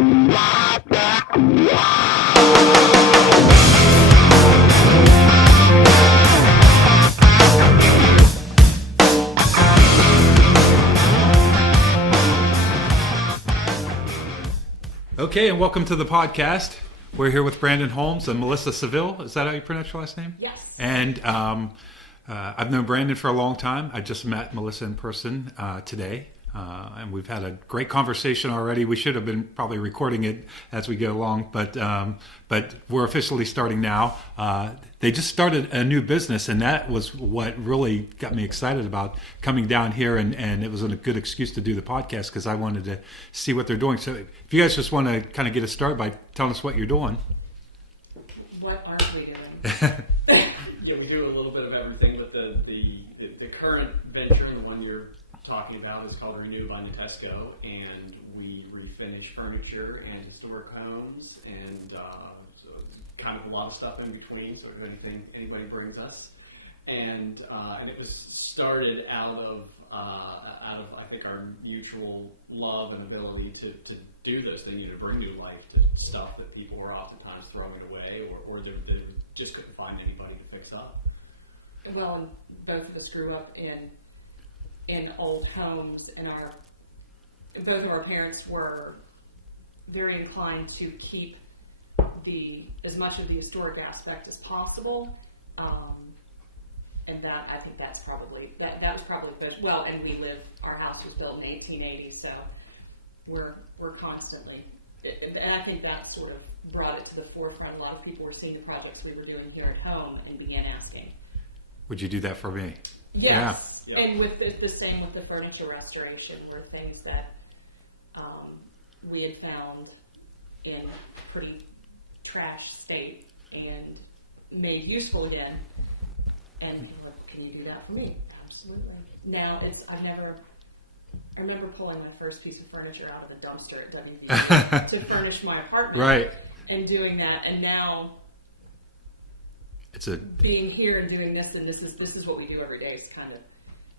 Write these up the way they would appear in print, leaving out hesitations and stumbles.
Okay, and welcome to the podcast. We're here with Brandon Holmes and Melissa Saville. Is that how you pronounce your last name? Yes. And I've known Brandon for a long time. I just met Melissa in person today, and we've had a great conversation already. We should have been probably recording it as we go along, but we're officially starting now. They just started a new business, and that was what really got me excited about coming down here, and it was a good excuse to do the podcast because I wanted to see what they're doing. So if you guys just want to kind of get us started by telling us what you're doing. What are we doing? Yeah, we do a little bit of everything, but the current venture, and the one you're talking about, is called Renew by Nitesco, and we refinish furniture and historic homes, and so kind of a lot of stuff in between, sort of anything anybody brings us, and it was started out of I think our mutual love and ability to do this thing, to bring new life to stuff that people were oftentimes throwing away, or they just couldn't find anybody to fix up. Well, and both of us grew up in old homes, and both of our parents were very inclined to keep as much of the historic aspect as possible. And that, I think that's probably, that was probably, well, and our house was built in 1880, so we're constantly, and I think that sort of brought it to the forefront. A lot of people were seeing the projects we were doing here at home and began asking, Would you do that for me? yes. Yeah. And with the same with the furniture restoration, were things that we had found in pretty trash state and made useful again. And like, can you do that for me? Absolutely. Now I remember pulling my first piece of furniture out of the dumpster at WV to furnish my apartment. Right. And doing that, and now being here and doing this, and this is what we do every day. It's kind of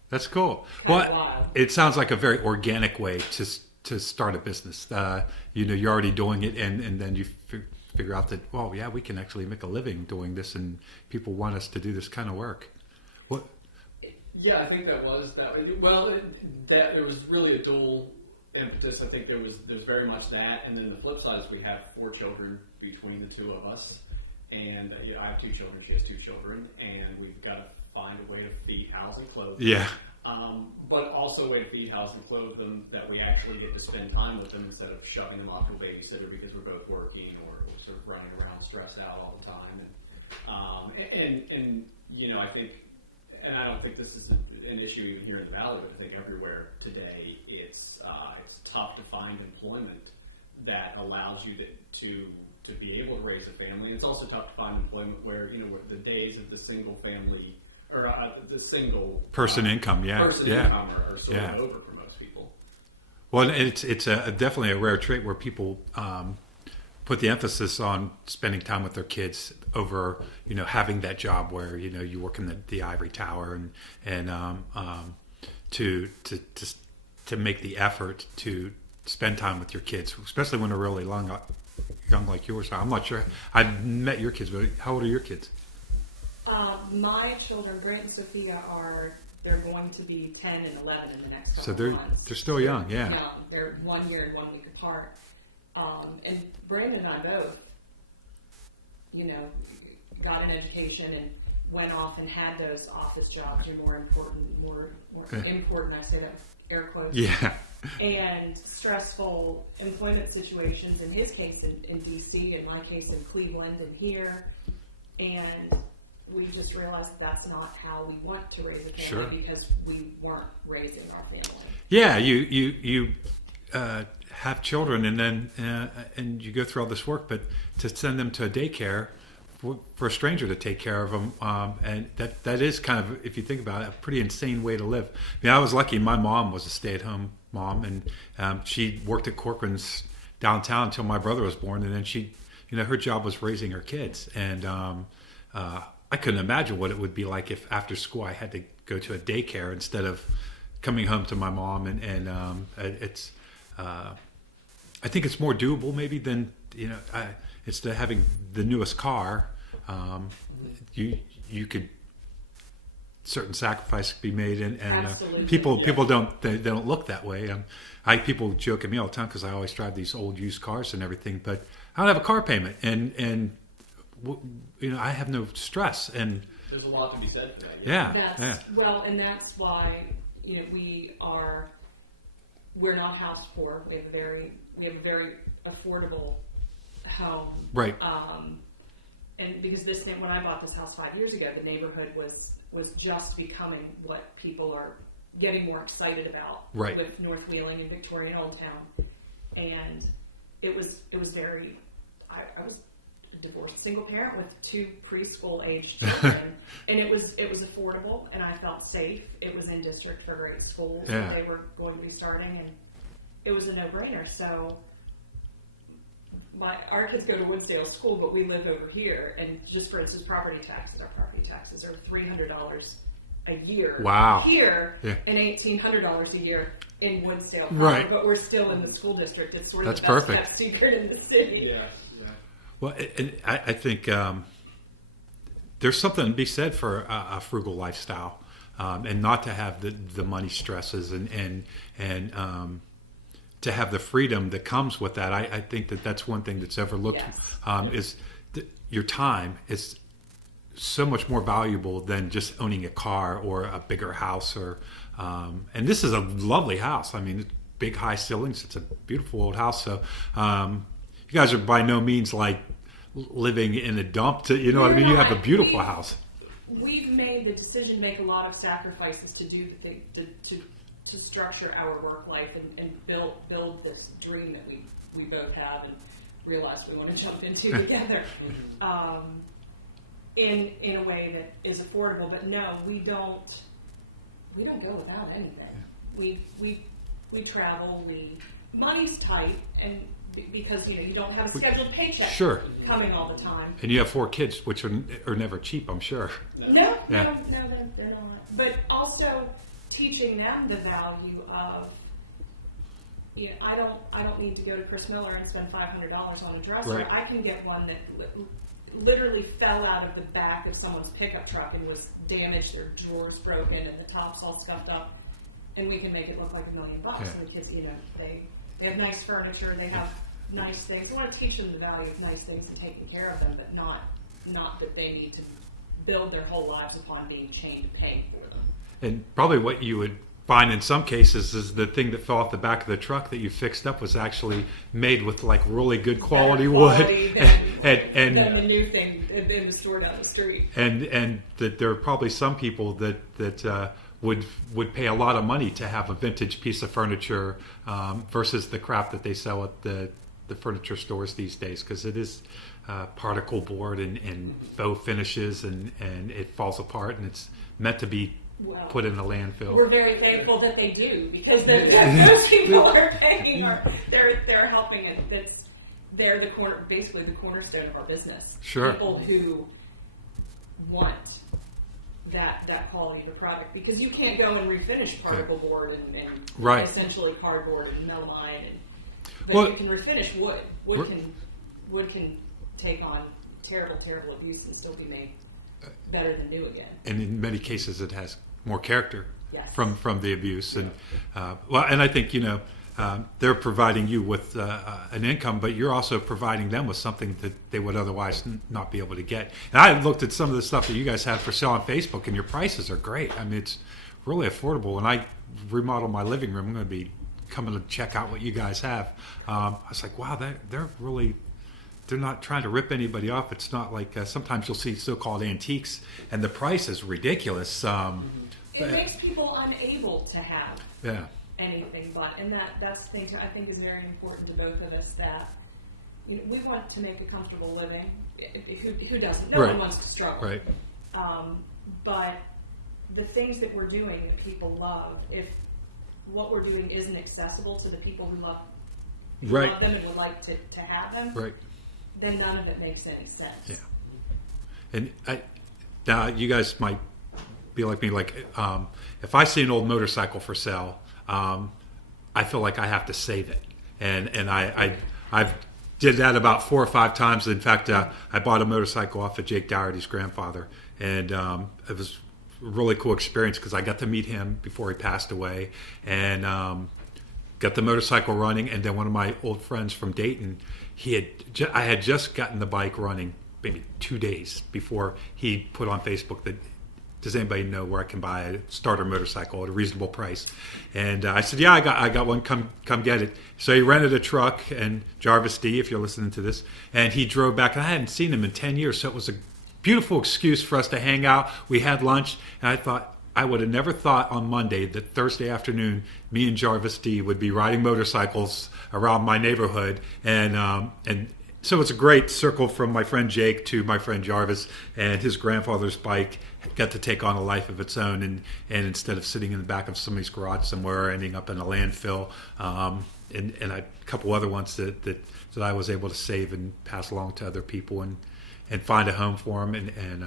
That's cool. wild. It sounds like a very organic way to start a business. You're already doing it, and then you figure out that, well, yeah, we can actually make a living doing this, and people want us to do this kind of work. What? Yeah, I think that was that. Well, there was really a dual impetus. I think there's very much that, and then the flip side is we have 4 children between the two of us, and I have 2 children. She has 2 children, and we've got to find a way to feed, house, and clothe them. Yeah. But also a way to feed, house, and clothe them that we actually get to spend time with them instead of shoving them off to a babysitter because we're both working or we're sort of running around stressed out all the time. And I think, and I don't think this is an issue even here in the Valley, but I think everywhere today it's tough to find employment that allows you to be able to raise a family. It's also tough to find employment where the days of the single family or the single Person income, yeah. Income are sort of over for most people. Well, it's definitely a rare trait where people put the emphasis on spending time with their kids over having that job where you work in the ivory tower and to make the effort to spend time with your kids, especially when they're really young like yours. I'm not sure. I've met your kids, but how old are your kids? My children, Grant and Sophia, they're going to be 10 and 11 in the next couple So of months. they're still young, yeah. Young. They're 1 year and 1 week apart. And Brandon and I both, got an education and went off and had those office jobs, or more important, I say that air quotes. Yeah. And stressful employment situations, in his case in D.C., in my case in Cleveland and here. And we just realized that's not how we want to raise a family because we weren't raising our family. Yeah, you have children and then and you go through all this work, but to send them to a daycare for a stranger to take care of them, and that is kind of, if you think about it, a pretty insane way to live. I mean, I was lucky. My mom was a stay-at-home mom, and she worked at Corcoran's downtown until my brother was born, and then she, her job was raising her kids, and I couldn't imagine what it would be like if after school I had to go to a daycare instead of coming home to my mom, and I think it's more doable maybe than it's the having the newest car. You could certain sacrifice could be made, and Absolutely. people don't look that way. People joke at me all the time because I always drive these old used cars and everything, but I don't have a car payment, and I have no stress, and There's a lot to be said for that. yeah. Well, and that's why we're not house poor. We have a very affordable home. Right. And because when I bought this house 5 years ago, the neighborhood was just becoming what people are getting more excited about. Right. With North Wheeling and Victorian Old Town, and it was very. I was a divorced single parent with 2 preschool aged children, and it was affordable, and I felt safe. It was in district for great schools that they were going to be starting, and it was a no-brainer. So our kids go to Woodsdale School, but we live over here, and just for instance, our property taxes are $300 a year. Wow. Here, and $1,800 a year in Woodsdale. Right. But we're still in the school district. It's sort of That's the best perfect. kept secret in the city. Yeah. Well, I think there's something to be said for a frugal lifestyle, and not to have the money stresses and to have the freedom that comes with that. I think that's one thing that's overlooked. Yes. Is your time is so much more valuable than just owning a car or a bigger house. And this is a lovely house. I mean, it's big high ceilings. It's a beautiful old house. So you guys are by no means like living in a dump. You know what I mean? You have a beautiful house. We've made the decision to make a lot of sacrifices to do to structure our work life and build this dream that we both have and realize we want to jump into together. In a way that is affordable, but no, we don't go without anything. We travel. Money's tight, and because you don't have a scheduled paycheck coming all the time. And you have 4 kids, which are never cheap, I'm sure. No, they're not. But also teaching them the value of. I don't need to go to Chris Miller and spend $500 on a dresser. Right. I can get one that literally fell out of the back of someone's pickup truck and was damaged. Their drawers broken and the top's all scuffed up, and we can make it look like $1 million. Yeah. And the kids, they have nice furniture, they have nice things. I want to teach them the value of nice things and taking care of them, but not that they need to build their whole lives upon being chained to paying for them. And probably what you would find in some cases is the thing that fell off the back of the truck that you fixed up was actually made with like really good quality wood, than the new thing in the store down the street. And that there are probably some people that would pay a lot of money to have a vintage piece of furniture versus the crap that they sell at the furniture stores these days, because it is particle board and faux finishes and it falls apart and it's meant to be put in a landfill. We're very thankful that they do, because those people are paying. They're helping, and they're basically the cornerstone of our business. Sure. People who want that quality of the product, because you can't go and refinish particle board and essentially cardboard and melamine, but you can refinish wood. Wood can take on terrible abuse and still be made better than new again. And in many cases, it has more character Yes. from the abuse. And and I think they're providing you with an income, but you're also providing them with something that they would otherwise not be able to get. And I looked at some of the stuff that you guys have for sale on Facebook, and your prices are great. I mean, it's really affordable. When I remodel my living room, I'm going to be coming to check out what you guys have. I was like, wow, they're not trying to rip anybody off. It's not like sometimes you'll see so-called antiques, and the price is ridiculous. It makes people unable to have Yeah. anything but, and that's the thing I think is very important to both of us, that we want to make a comfortable living. Who doesn't? No Right. one wants to struggle. Right. But the things that we're doing that people love, if what we're doing isn't accessible to the people who love them and would like to have them, Right. then none of it makes any sense. Yeah. And now you guys might be like me. Like, if I see an old motorcycle for sale, I feel like I have to save it. and I've did that about 4 or 5 times. In fact, I bought a motorcycle off of Jake Dougherty's grandfather, and it was a really cool experience because I got to meet him before he passed away, and got the motorcycle running. And then one of my old friends from Dayton, I had just gotten the bike running maybe 2 days before he put on Facebook that, does anybody know where I can buy a starter motorcycle at a reasonable price? And I said, yeah, I got one. Come get it. So he rented a truck, and Jarvis D, if you're listening to this, and he drove back. And I hadn't seen him in 10 years, so it was a beautiful excuse for us to hang out. We had lunch, and I thought, I would have never thought on Monday that Thursday afternoon, me and Jarvis D would be riding motorcycles around my neighborhood, and so it's a great circle from my friend Jake to my friend Jarvis, and his grandfather's bike got to take on a life of its own, and instead of sitting in the back of somebody's garage somewhere or ending up in a landfill, and a couple other ones that I was able to save and pass along to other people and find a home for them. And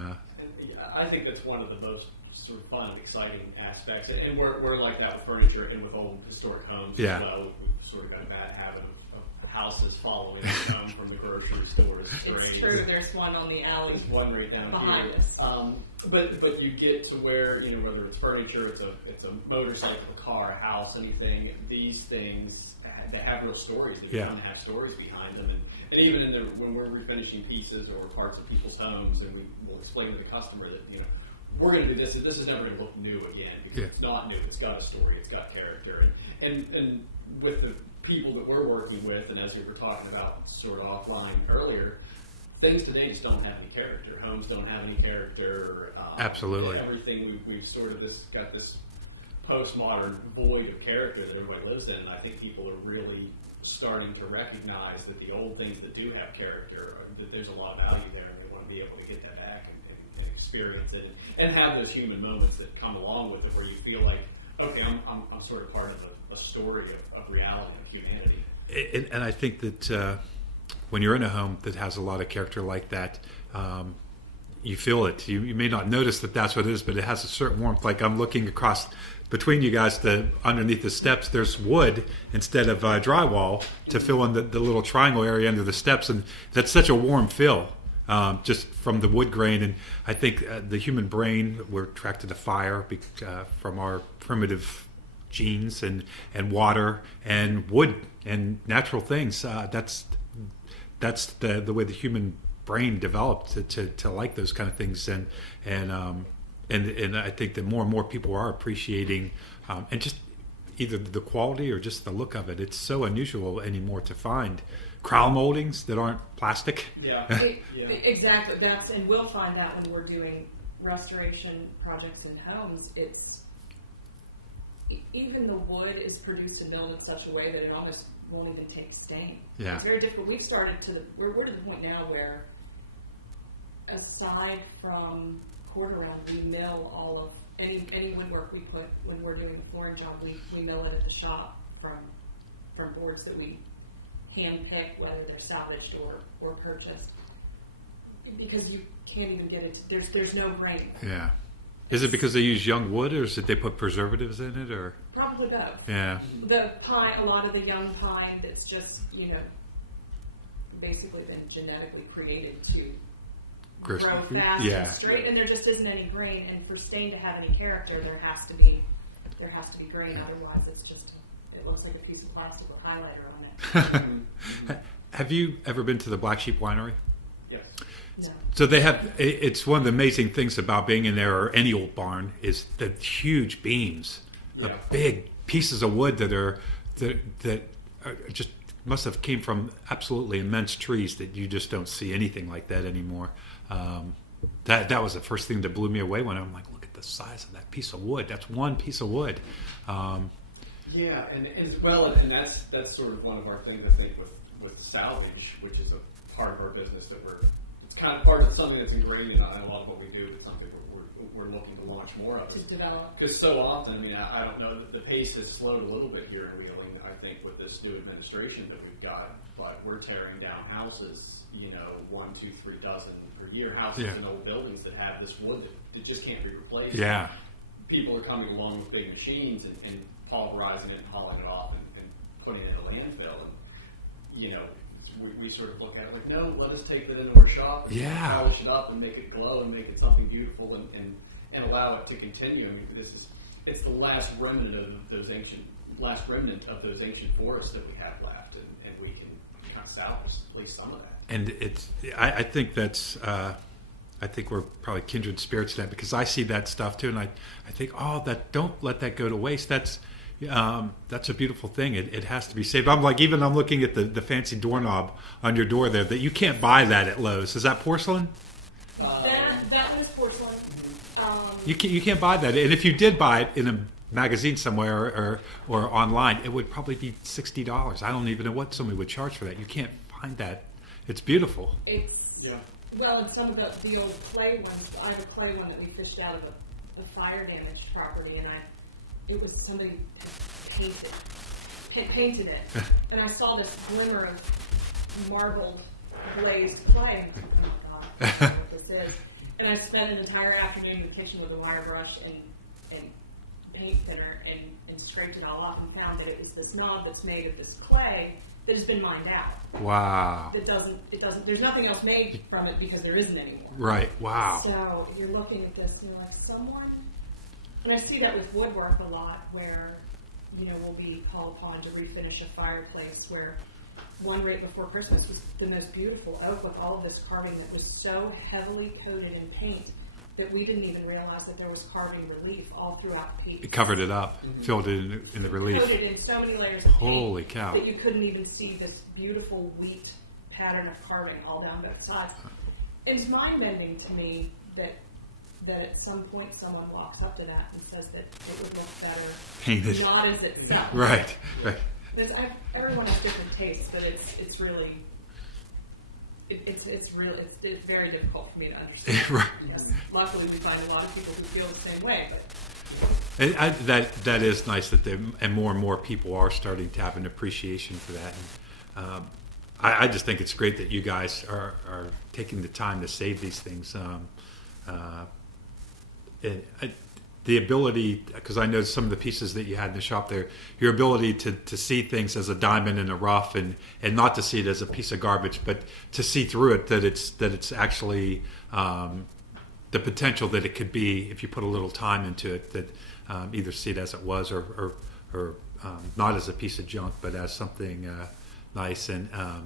I think that's one of the most sort of fun and exciting aspects, and we're like that with furniture and with old historic homes Yeah. as well. We've sort of got a bad habit of houses following us home from the grocery store. It's It's true. There's one on the alley There's one right down behind here. us. But you get to where, whether it's furniture, it's a motorcycle, a car, a house, anything. These things that have real stories. They Yeah. come to have stories behind them, and even when we're refinishing pieces or parts of people's homes, and we will explain to the customer that we're going to do this. This is never going to look new again because Yeah. it's not new. It's got a story. It's got character, and with the people that we're working with, and as you were talking about sort of offline earlier, things today just don't have any character. Homes don't have any character. Absolutely. Everything we've sort of got this postmodern void of character that everybody lives in. And I think people are really starting to recognize that the old things that do have character, that there's a lot of value there, and we want to be able to get that back and experience it and have those human moments that come along with it, where you feel like, okay, I'm sort of part of a story of reality of humanity. And I think that when you're in a home that has a lot of character like that, you feel it. You may not notice that that's what it is, but it has a certain warmth. Like I'm looking across between you guys, underneath the steps, there's wood instead of drywall to fill in the little triangle area under the steps, and that's such a warm feel. Just from the wood grain, and I think the human brain, we're attracted to fire from our primitive genes, and water and wood and natural things. That's the way the human brain developed to like those kind of things, and I think that more and more people are appreciating and just either the quality or just the look of it. It's so unusual anymore to find crown moldings that aren't plastic. Yeah. Exactly. And we'll find that when we're doing restoration projects in homes. It's even the wood is produced and milled in such a way that it almost won't even take stain. Yeah. It's very difficult. We've started we're to the point now where, aside from quarter round, we mill all of any woodwork we put when we're doing the flooring job. We mill it at the shop from boards that we hand pick, whether they're salvaged or purchased, because you can't even get it. There's no grain. Yeah. Is it because they use young wood, or is it they put preservatives in it, or? Probably both. Yeah. The pine, a lot of the young pine that's just, basically been genetically created to grow fast Yeah. and straight, and there just isn't any grain. And for stain to have any character, there has to be grain. Otherwise, it looks like a piece of plastic with highlighter on it. Have you ever been to the Black Sheep Winery? Yes. No. So they have. It's one of the amazing things about being in there, or any old barn, is the huge beams, Yeah. big pieces of wood that are just must have came from absolutely immense trees that you just don't see anything like that anymore. That was the first thing that blew me away when I'm like, look at the size of that piece of wood. That's one piece of wood. Yeah, and as well, and that's sort of one of our things, I think, with salvage, which is a part of our business that it's kind of part of something that's ingrained in a lot of what we do, but something we're looking to launch more of. To develop. Because so often, I don't know, the pace has slowed a little bit here in Wheeling, I think, with this new administration that we've got, but we're tearing down houses, 1, 2, 3 dozen per year, houses Yeah. and old buildings that have this wood that just can't be replaced. Yeah. People are coming along with big machines and pulverizing it and hauling it off and putting it in a landfill. we sort of look at it like, no, let us take that into our shop and Yeah. polish it up and make it glow and make it something beautiful and allow it to continue. I mean, it's the last remnant of those ancient forests that we have left, and we can kind of salvage at least some of that. And I think that's, I think we're probably kindred spirits in that, because I see that stuff too, and I think, don't let that go to waste. That's a beautiful thing. It has to be saved. I'm looking at the fancy doorknob on your door there, that you can't buy that at Lowe's. Is that porcelain? That one is porcelain. You can't buy that, and if you did buy it in a magazine somewhere or online, it would probably be $60. I don't even know what somebody would charge for that. You can't find that. It's beautiful. Well, and some of the old clay ones. I have a clay one that we fished out of a fire damaged property, and it was somebody painted it, and I saw this glimmer of marbled glazed clay. And I'm like, oh my God, I don't know what this is. And I spent an entire afternoon in the kitchen with a wire brush and paint thinner and scraped it all off and found that it was this knob that's made of this clay that has been mined out. Wow. It doesn't, there's nothing else made from it because there isn't anymore. Right. Wow. So you're looking at this and you're like, someone, and I see that with woodwork a lot where, we'll be called upon to refinish a fireplace where one right before Christmas was the most beautiful oak with all of this carving that was so heavily coated in paint that we didn't even realize that there was carving relief all throughout the piece. It covered it up, filled it in the relief. Coated in so many layers of paint. Holy cow. That you couldn't even see this beautiful wheat pattern of carving all down both sides. It's mind-bending to me that at some point someone walks up to that and says that it would look better Painted. not as itself. Right. Everyone has different tastes, but it's really it's very difficult for me to understand. Right. Yes. Luckily, we find a lot of people who feel the same way. But That is nice that and more people are starting to have an appreciation for that. And, I just think it's great that you guys are taking the time to save these things. The ability, because I know some of the pieces that you had in the shop there, your ability to see things as a diamond in the rough and not to see it as a piece of garbage, but to see through it that it's actually the potential that it could be if you put a little time into it, that either see it as it was or not as a piece of junk, but as something nice. And I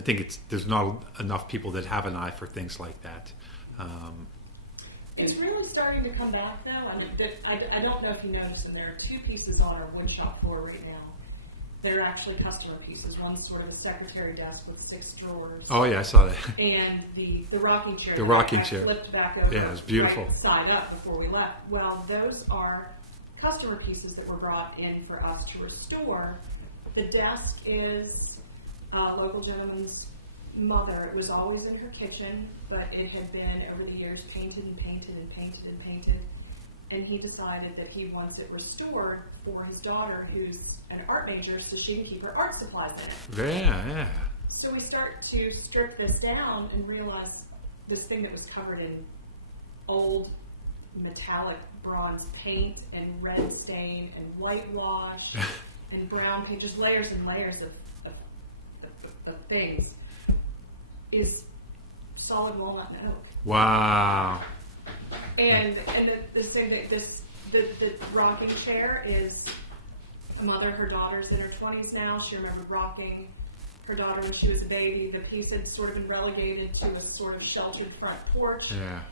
think there's not enough people that have an eye for things like that. It's really starting to come back now. I mean, I don't know if you noticed, and there are two pieces on our wood shop floor right now. They're actually customer pieces. One's sort of a secretary desk with 6 drawers. Oh yeah, I saw that. And the rocking chair. The rocking I chair. flipped back over. Yeah, it was beautiful. Right side up before we left. Well, those are customer pieces that were brought in for us to restore. The desk is a local gentleman's mother. It was always in her kitchen, but it had been over the years painted and painted and painted and painted. And he decided that he wants it restored for his daughter, who's an art major, so she can keep her art supplies in it. Yeah. So we start to strip this down and realize this thing that was covered in old metallic bronze paint and red stain and whitewash and brown paint, just layers and layers of things, is solid walnut and oak. Wow. And the rocking chair is a mother. Her daughter's in her 20s now. She remembered rocking her daughter when she was a baby. The piece had sort of been relegated to a sort of sheltered front porch. Yeah.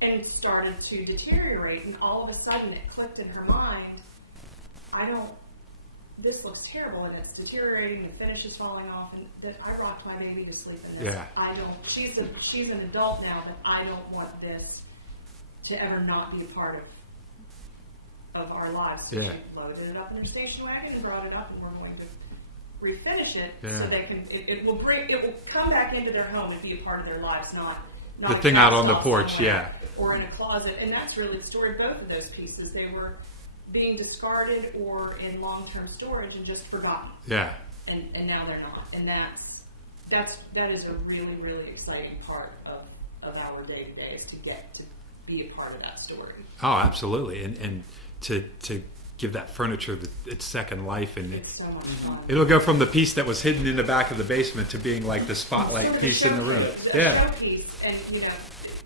And started to deteriorate. And all of a sudden it clicked in her mind, this looks terrible and it's deteriorating, the finish is falling off, and that I rocked my baby to sleep in this. Yeah. She's an adult now, but I don't want this to ever not be a part of our lives. So Yeah. she loaded it up in her station wagon and brought it up, and we're going to refinish it so they can. It will come back into their home and be a part of their lives, not The a thing out on the cast off porch, somewhere yeah. or in a closet. And that's really the story of both of those pieces. They were being discarded or in long-term storage and just forgotten. Yeah. And now they're not. And that is a really, really exciting part of our day-to-day, is to get to be a part of that story. Oh, absolutely. And to give that furniture its second life, and It's so much fun. it'll go from the piece that was hidden in the back of the basement to being like the spotlight Sort of piece in the room. showpiece, Yeah. a showpiece, and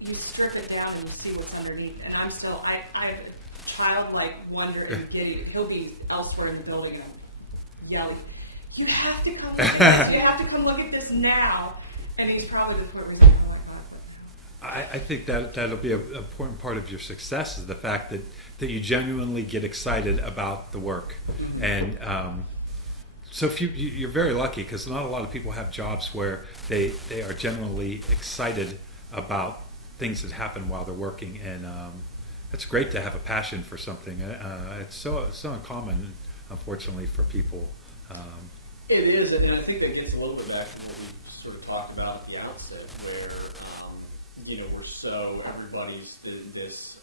you strip it down and you see what's underneath. And I'm still, I have a childlike wonder and giddy. He'll be elsewhere in the building and yelling, "You have to come look at this! You have to come look at this now!" And he's probably the point where he's like, "Oh my God." I think that'll be an important part of your success is the fact that you genuinely get excited about the work. And so if you're very lucky because not a lot of people have jobs where they are genuinely excited about things that happen while they're working. And it's great to have a passion for something. It's so uncommon, unfortunately, for people. It is, and I think that gets a little bit back to what we sort of talked about at the outset, where we're so everybody's this.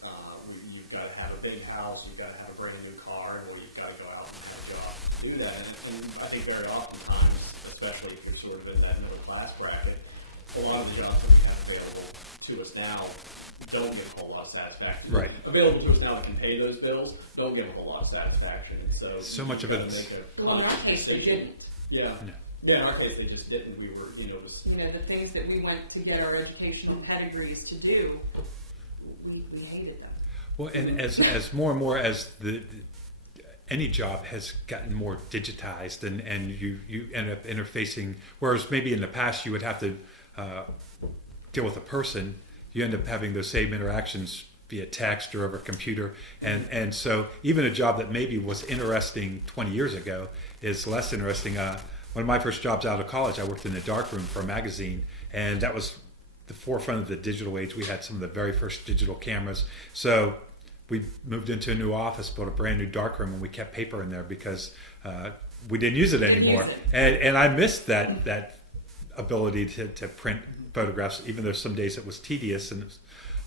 You've got to have a big house, you've got to have a brand new car, or you've got to go out and have to go out and do that. And I think very oftentimes, especially if you're sort of in that middle class bracket, a lot of the jobs that we have available to us now don't give a whole lot of satisfaction. Right. Available to us now that can pay those bills don't give a whole lot of satisfaction. And so much of you've it gotta is- make a Well, in our conscious case, they decision. didn't. Yeah. No. Yeah, in our case, they just didn't. We were, it was. The things that we went to get our educational pedigrees to do, we hated them. Well, and as more and more as any job has gotten more digitized, and you end up interfacing, whereas maybe in the past you would have to deal with a person, you end up having those same interactions via text or over a computer, and so even a job that maybe was interesting 20 years ago is less interesting. One of my first jobs out of college, I worked in a darkroom for a magazine, and that was the forefront of the digital age. We had some of the very first digital cameras. So we moved into a new office, built a brand new darkroom, and we kept paper in there because we didn't use it anymore. Didn't use And I missed that ability to print photographs, even though some days it was tedious and it was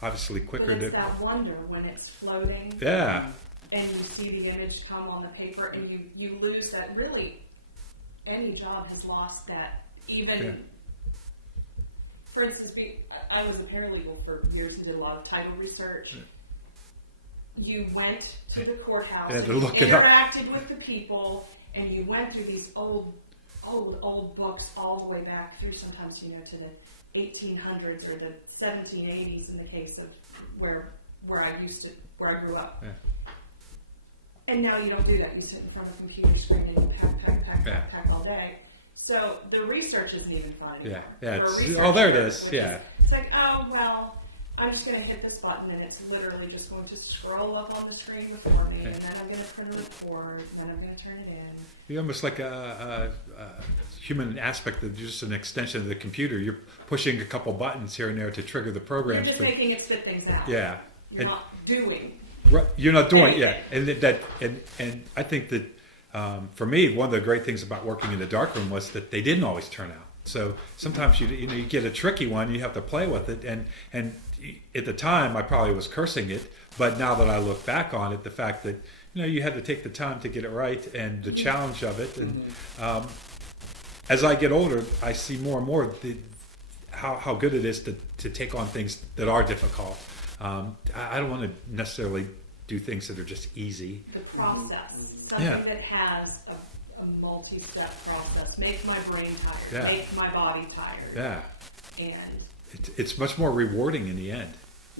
obviously quicker But it's to. that wonder when it's floating. Yeah. And you see the image come on the paper, and you lose that. Really, any job has lost that. Even, Yeah. for instance, I was a paralegal for years and did a lot of title research. You went to the courthouse, You had to and you look it up. interacted with the people, and you went through these old books all the way back through sometimes, to the 1800s or the 1780s in the case of where I grew up. Yeah. And now you don't do that. You sit in front of a computer screen and you pack Yeah. all day. So the research isn't even fun anymore. Yeah, For a it's- researcher, oh, there it is, which yeah. It's like, oh, well, I'm just going to hit this button and it's literally just going to scroll up on the screen before me, and then I'm going to print a report, and then I'm going to turn it in. You're almost like a human aspect of just an extension of the computer. You're pushing a couple buttons here and there to trigger the You're programs. just making it spit things out. Yeah. You're And- not doing. Right, you're not doing Yeah. and I think that for me, one of the great things about working in the darkroom was that they didn't always turn out. So sometimes you get a tricky one, you have to play with it, and at the time I probably was cursing it, but now that I look back on it, the fact that you had to take the time to get it right and the challenge of it, and as I get older, I see more and more how good it is to take on things that are difficult. I don't want to necessarily do things that are just easy. The process, something Yeah. that has a multi-step process, makes my brain tired, Yeah. makes my body tired, Yeah, and it's much more rewarding in the end.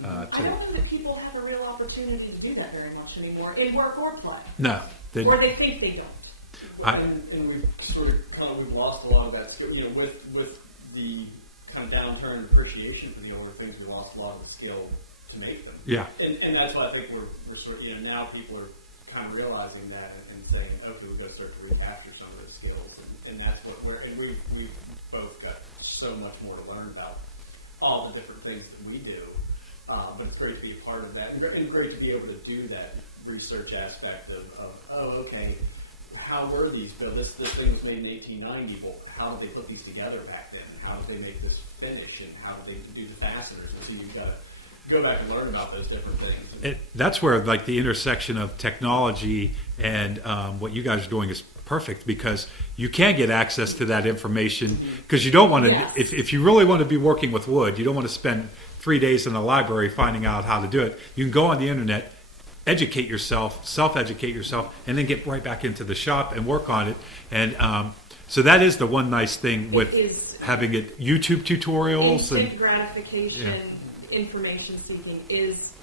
I don't think that people have a real opportunity to do that very much anymore, in work or play, No, or they think they don't. And we've sort of we've lost a lot of that skill. With the kind of downturn in appreciation for the older things, we lost a lot of the skill to make them. Yeah. And that's why I think we're sort of, now people are kind of realizing that and saying, okay, we've got to start to recapture some of those skills. And that's what we've both got so much more to learn about all the different things that we do. But it's great to be a part of that, and great to be able to do that research aspect of okay, how were these built? This thing was made in 1890. Well, how did they put these together back then? How did they make this finish? And how did they do the fasteners? And so you've got to go back and learn about those different things. That's where like the intersection of technology and what you guys are doing is perfect, because you can get access to that information, because you don't want to, Yes. if you really want to be working with wood, you don't want to spend 3 days in the library finding out how to do it. You can go on the internet educate yourself, self-educate yourself, and then get right back into the shop and work on it. And so that is the one nice thing with having it YouTube tutorials instant and gratification, information seeking is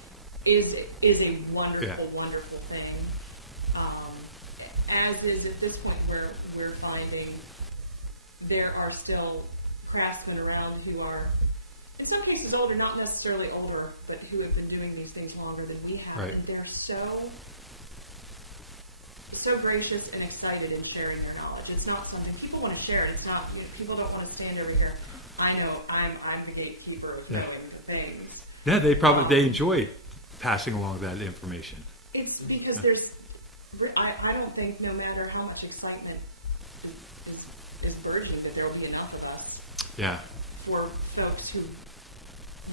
a wonderful, wonderful thing. As is at this point where we're finding there are still craftsmen around who are, in some cases, older, not necessarily older, but who have been doing these things longer than we have, Right. and they're so gracious and excited in sharing their knowledge. It's not something people want to share. It's not, people don't want to stand over here. I know I'm the gatekeeper of knowing the things. Yeah, they enjoy passing along that information. It's because I don't think no matter how much excitement is burgeoning that there will be enough of us Yeah. for folks who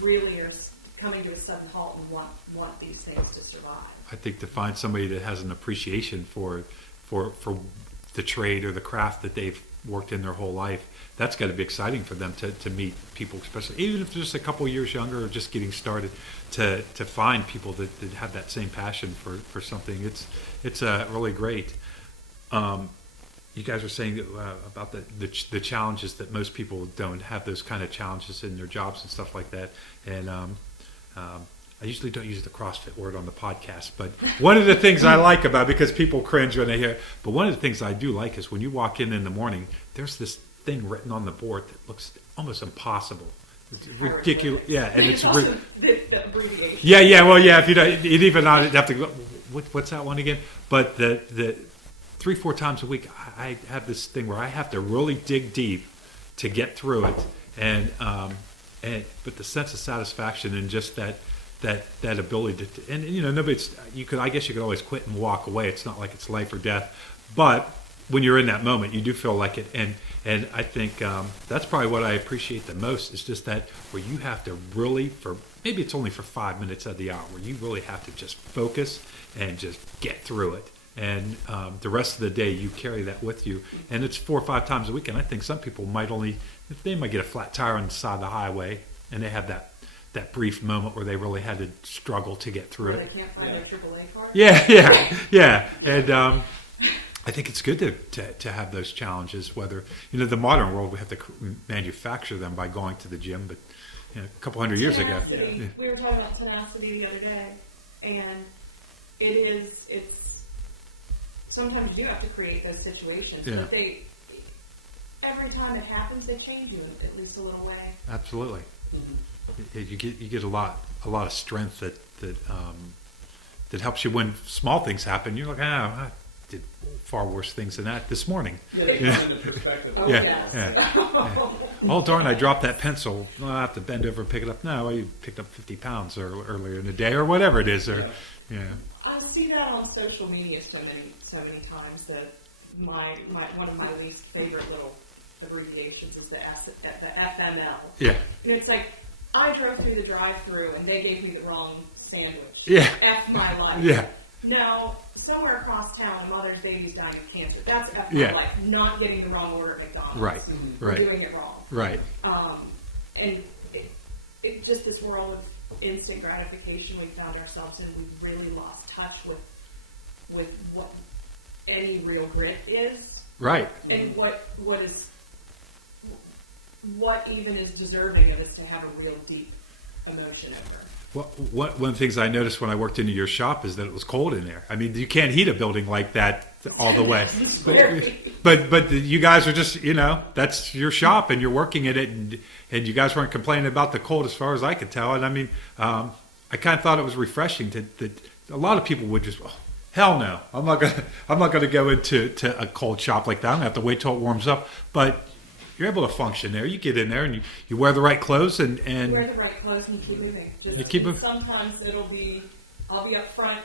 really are coming to a sudden halt and want these things to survive. I think to find somebody that has an appreciation for the trade or the craft that they've worked in their whole life, that's got to be exciting for them to meet people, especially even if they're just a couple years younger or just getting started, to find people that have that same passion for something. It's really great. You guys were saying about the challenges that most people don't have those kind of challenges in their jobs and stuff like that. And I usually don't use the CrossFit word on the podcast, but one of the things I like about it, because people cringe when they hear it, but one of the things I do like is when you walk in the morning, there's this thing written on the board that looks almost impossible. It's ridiculous. Yeah, and it's also the abbreviation. Yeah. Well, yeah. If you don't, you'd even have to go. What's that one again? But the 3-4 times a week, I have this thing where I have to really dig deep to get through it, and but the sense of satisfaction and just that ability to, and nobody's, I guess you could always quit and walk away. It's not like it's life or death, but when you're in that moment, you do feel like it, and I think that's probably what I appreciate the most, is just that where you have to really, for maybe it's only for 5 minutes of the hour, where you really have to just focus and just get through it. And the rest of the day, you carry that with you. And it's 4 or 5 times a week. And I think some people might get a flat tire on the side of the highway, and they have that brief moment where they really had to struggle to get through Where it. they can't find their AAA card? Yeah. And I think it's good to have those challenges, whether, the modern world, we have to manufacture them by going to the gym, but a couple hundred years ago. Tenacity. We were talking about tenacity the other day, and it's sometimes you have to create those situations, but every time it happens, they change you in at least a little way. Absolutely. Mm-hmm. You get a lot of strength that helps you when small things happen. You're like, I did far worse things than that this morning. Yeah. Perspective. Yeah. Oh darn! I dropped that pencil. Well, I have to bend over and pick it up. No, you picked up 50 pounds earlier in the day, or whatever it is. Or I see that on social media so many times that one of my least favorite little abbreviations is the FML. Yeah. And it's like, I drove through the drive-through and they gave me the wrong sandwich. Yeah. F my life. Yeah. No, somewhere across town, a mother's baby's dying of cancer. That's F Yeah. my life. Not getting the wrong order at McDonald's. Right. We're Right. doing it wrong. Right. And it just this world of instant gratification we found ourselves in, we really lost touch with what any real grit is. Right. And what even is deserving of us to have a real deep emotion over. Well, one of the things I noticed when I worked into your shop is that it was cold in there. I mean, you can't heat a building like that all the way. But you guys are just, that's your shop and you're working in it, and you guys weren't complaining about the cold as far as I could tell. And I mean, I kind of thought it was refreshing that a lot of people would just, hell no, I'm not gonna go into a cold shop like that. I'm gonna have to wait till it warms up. But you're able to function there. You get in there and you wear the right clothes and wear the right clothes and keep moving. Sometimes I'll be up front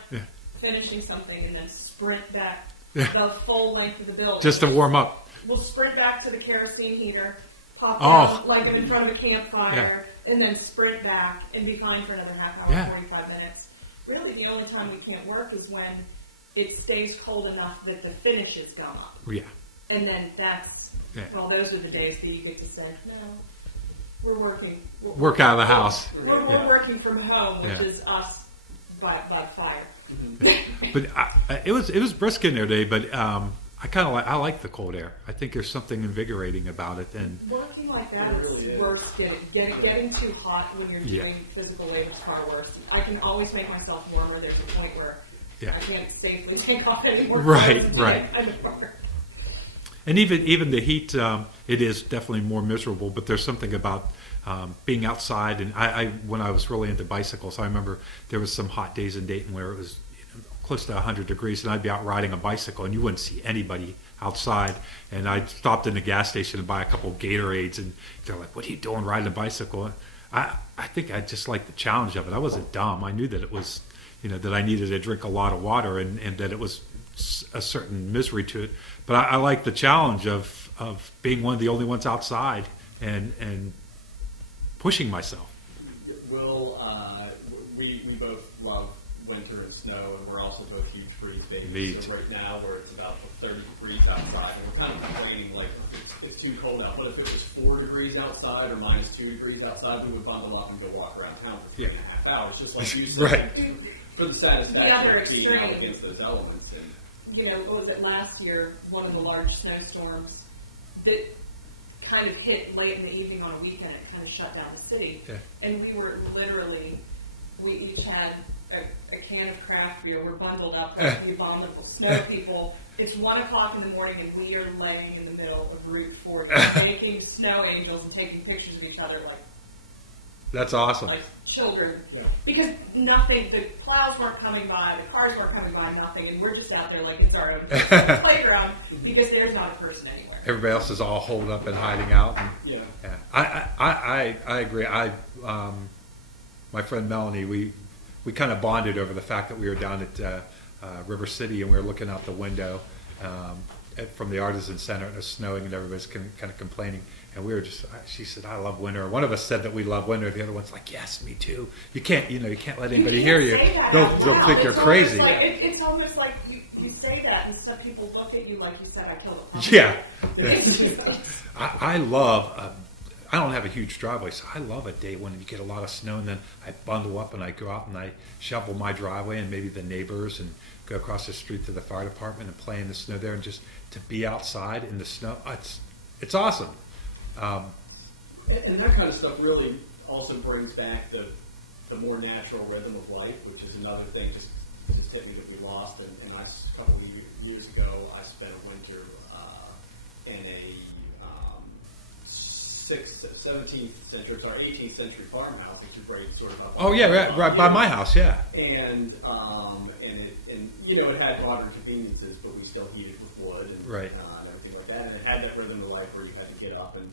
finishing something and then sprint back the full length of the building just to warm up. We'll sprint back to the kerosene heater, pop down like I'm in front of a campfire, and then sprint back and be fine for another half hour, 45 minutes. Really, the only time we can't work is when it stays cold enough that the finishes come up. Yeah. And then those are the days that you get to say, no, we're working. Work out of the house. We're working from home, which is us by fire. But it was brisk in there today. But I like the cold air. I think there's something invigorating about it. And Working like that It really is is. worse. Getting too hot when you're Yeah. doing physical labor is far worse. I can always make myself warmer. There's a point where Yeah. I can't safely take off anymore. Right, clothes and right. do it anymore. And even the heat, it is definitely more miserable. But there's something about being outside. And I when I was really into bicycles, I remember there was some hot days in Dayton where it was close to 100 degrees, and I'd be out riding a bicycle, and you wouldn't see anybody outside. And I stopped in the gas station to buy a couple of Gatorades, and they're like, "What are you doing riding a bicycle?" I think I just liked the challenge of it. I wasn't dumb. I knew that it was, that I needed to drink a lot of water, and that it was a certain misery to it. But I like the challenge of being one of the only ones outside and pushing myself. We both love winter and snow, and we're also both huge freeze babies. Me So right now, where it's about 30 degrees outside, and we're kind of complaining like it's too cold out. But if it was 4 degrees outside or minus 2 degrees outside, we would bundle up and go walk around town for 3.5 hours, just like you said. Right. For the satisfaction The other of being out extreme. against those elements. And What was it last year? One of the large snowstorms that kind of hit late in the evening on a weekend. It kind of shut down the city, Yeah. and we each had a can of craft beer. We're bundled up like the abominable snow people. It's 1:00 in the morning, and we are laying in the middle of Route 40, making snow angels and taking pictures of each other That's awesome. like children. Yeah. Because nothing, the plows weren't coming by, the cars weren't coming by, nothing, and we're just out there like it's our own playground because there's not a person anywhere. Everybody else is all holed up and hiding out. And, yeah. yeah, I agree. My friend Melanie, we kind of bonded over the fact that we were down at River City and we were looking out the window from the Artisan Center, and it was snowing and everybody's kind of complaining. And we were she said, "I love winter." One of us said that we love winter. The other one's like, "Yes, me too." You can't let anybody hear you. Say that They'll out loud. think you're It's crazy. almost like, it's almost like you say that and some people look at you like you said, "I killed a puppy." Yeah. It's just- I love. I don't have a huge driveway, so I love a day when you get a lot of snow, and then I bundle up and I go out and I shovel my driveway and maybe the neighbors, and go across the street to the fire department and play in the snow there, and just to be outside in the snow. It's awesome. And that kind of stuff really also brings back the more natural rhythm of life, which is another thing just hit me that we lost. And a couple of years ago, I spent a winter in a 18th century farmhouse, which is right sort of up. Oh yeah, right by my house. Yeah. And it had modern conveniences, but we still heated with wood and, Right. and everything like that. And it had that rhythm of life where you had to get up and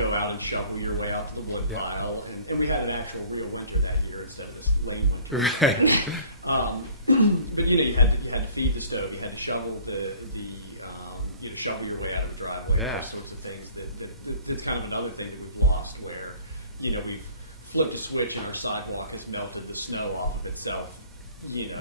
go out and shovel your way out to the wood Yeah. pile. And we had an actual real winter that year instead of this lame winter. Right. But you had to feed the stove, you had to shovel shovel your way out of the driveway. Yeah. Those sorts of things. That's kind of another thing that we've lost, where we've flipped a switch and our sidewalk has melted the snow off of itself.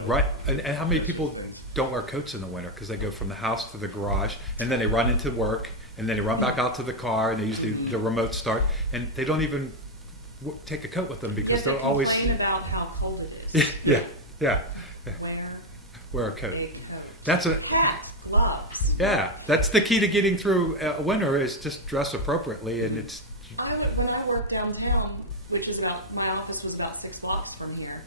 Right. And how many people things. don't wear coats in the winter because they go from the house to the garage, and then they run into work, and then they run back out to the car, and they use the remote start, and they don't even take a coat with them because Yet they're they always complain about how cold it is. yeah. Wear Wear a a coat. coat. That's a Hats, gloves. yeah. That's the key to getting through winter is just dress appropriately, and it's When I worked downtown, which is my office was about 6 blocks from here,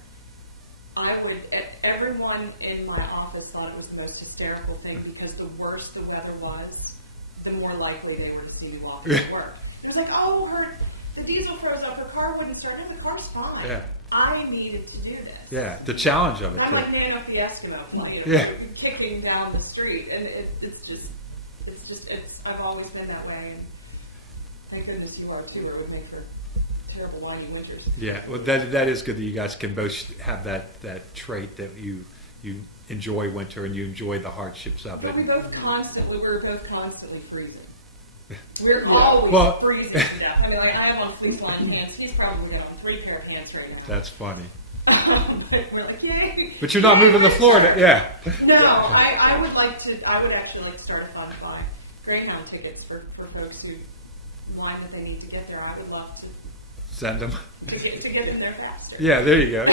everyone in my office thought it was the most hysterical thing because the worse the weather was, the more likely they were to see me walking to work. It was like, the diesel froze up, her car wouldn't start, and the car's fine. Yeah. I needed to do this. yeah the challenge of it. I'm too. like Man Up the Eskimo, Yeah. kicking down the street, and I've always been that way, and thank goodness you are too, or it would make for terrible windy winters. Yeah, well, that is good that you guys can both have that trait that you enjoy winter and you enjoy the hardships of it. But we're both constantly freezing. We're always Well- freezing to death. I mean, like, I have on fleece lined pants. He's probably got on 3 pair of pants right now. That's funny. But we're like, yay! But you're not moving to Florida, yeah. No, I would actually like to start a fund to buy Greyhound tickets for folks who line that they need to get there. I would love to send them. to get them there faster. Yeah, there you go.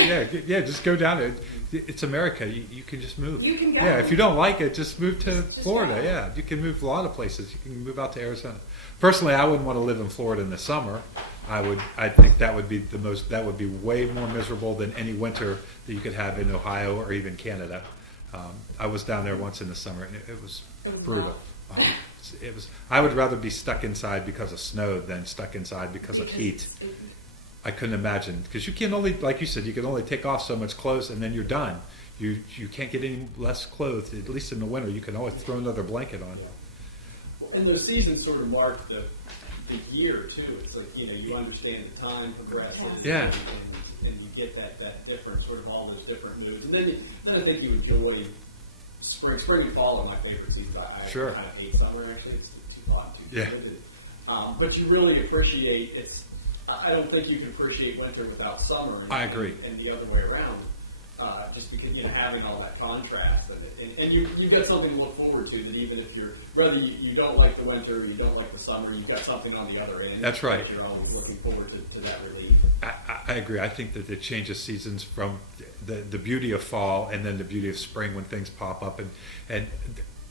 Yeah, just go down there. It's America. You can just move. You can go. Yeah, if you don't like it, just move to Just Florida. go. Yeah, you can move a lot of places. You can move out to Arizona. Personally, I wouldn't want to live in Florida in the summer. I think that would be that would be way more miserable than any winter that you could have in Ohio or even Canada. I was down there once in the summer, and it was brutal. It was. I would rather be stuck inside because of snow than stuck inside because of heat. I couldn't imagine, because you can only, like you said, you can only take off so much clothes and then you're done. You can't get any less clothes. At least in the winter, you can always throw another blanket on. And those seasons sort of mark the year too. It's like, you understand the time progresses. Yeah. And you get that different sort of all those different moods. And then I think you enjoy spring. Spring and fall are my favorite seasons. I Sure. kind of hate summer actually. It's too hot, too Yeah. humid. But you really appreciate it's. I don't think you can appreciate winter without summer. I agree. And the other way around. Just because having all that contrast and you've got something to look forward to, that even if whether you don't like the winter or you don't like the summer, you've got something on the other end. That's right. That you're always looking forward to that relief. I agree. I think that it changes seasons from the beauty of fall and then the beauty of spring when things pop up, and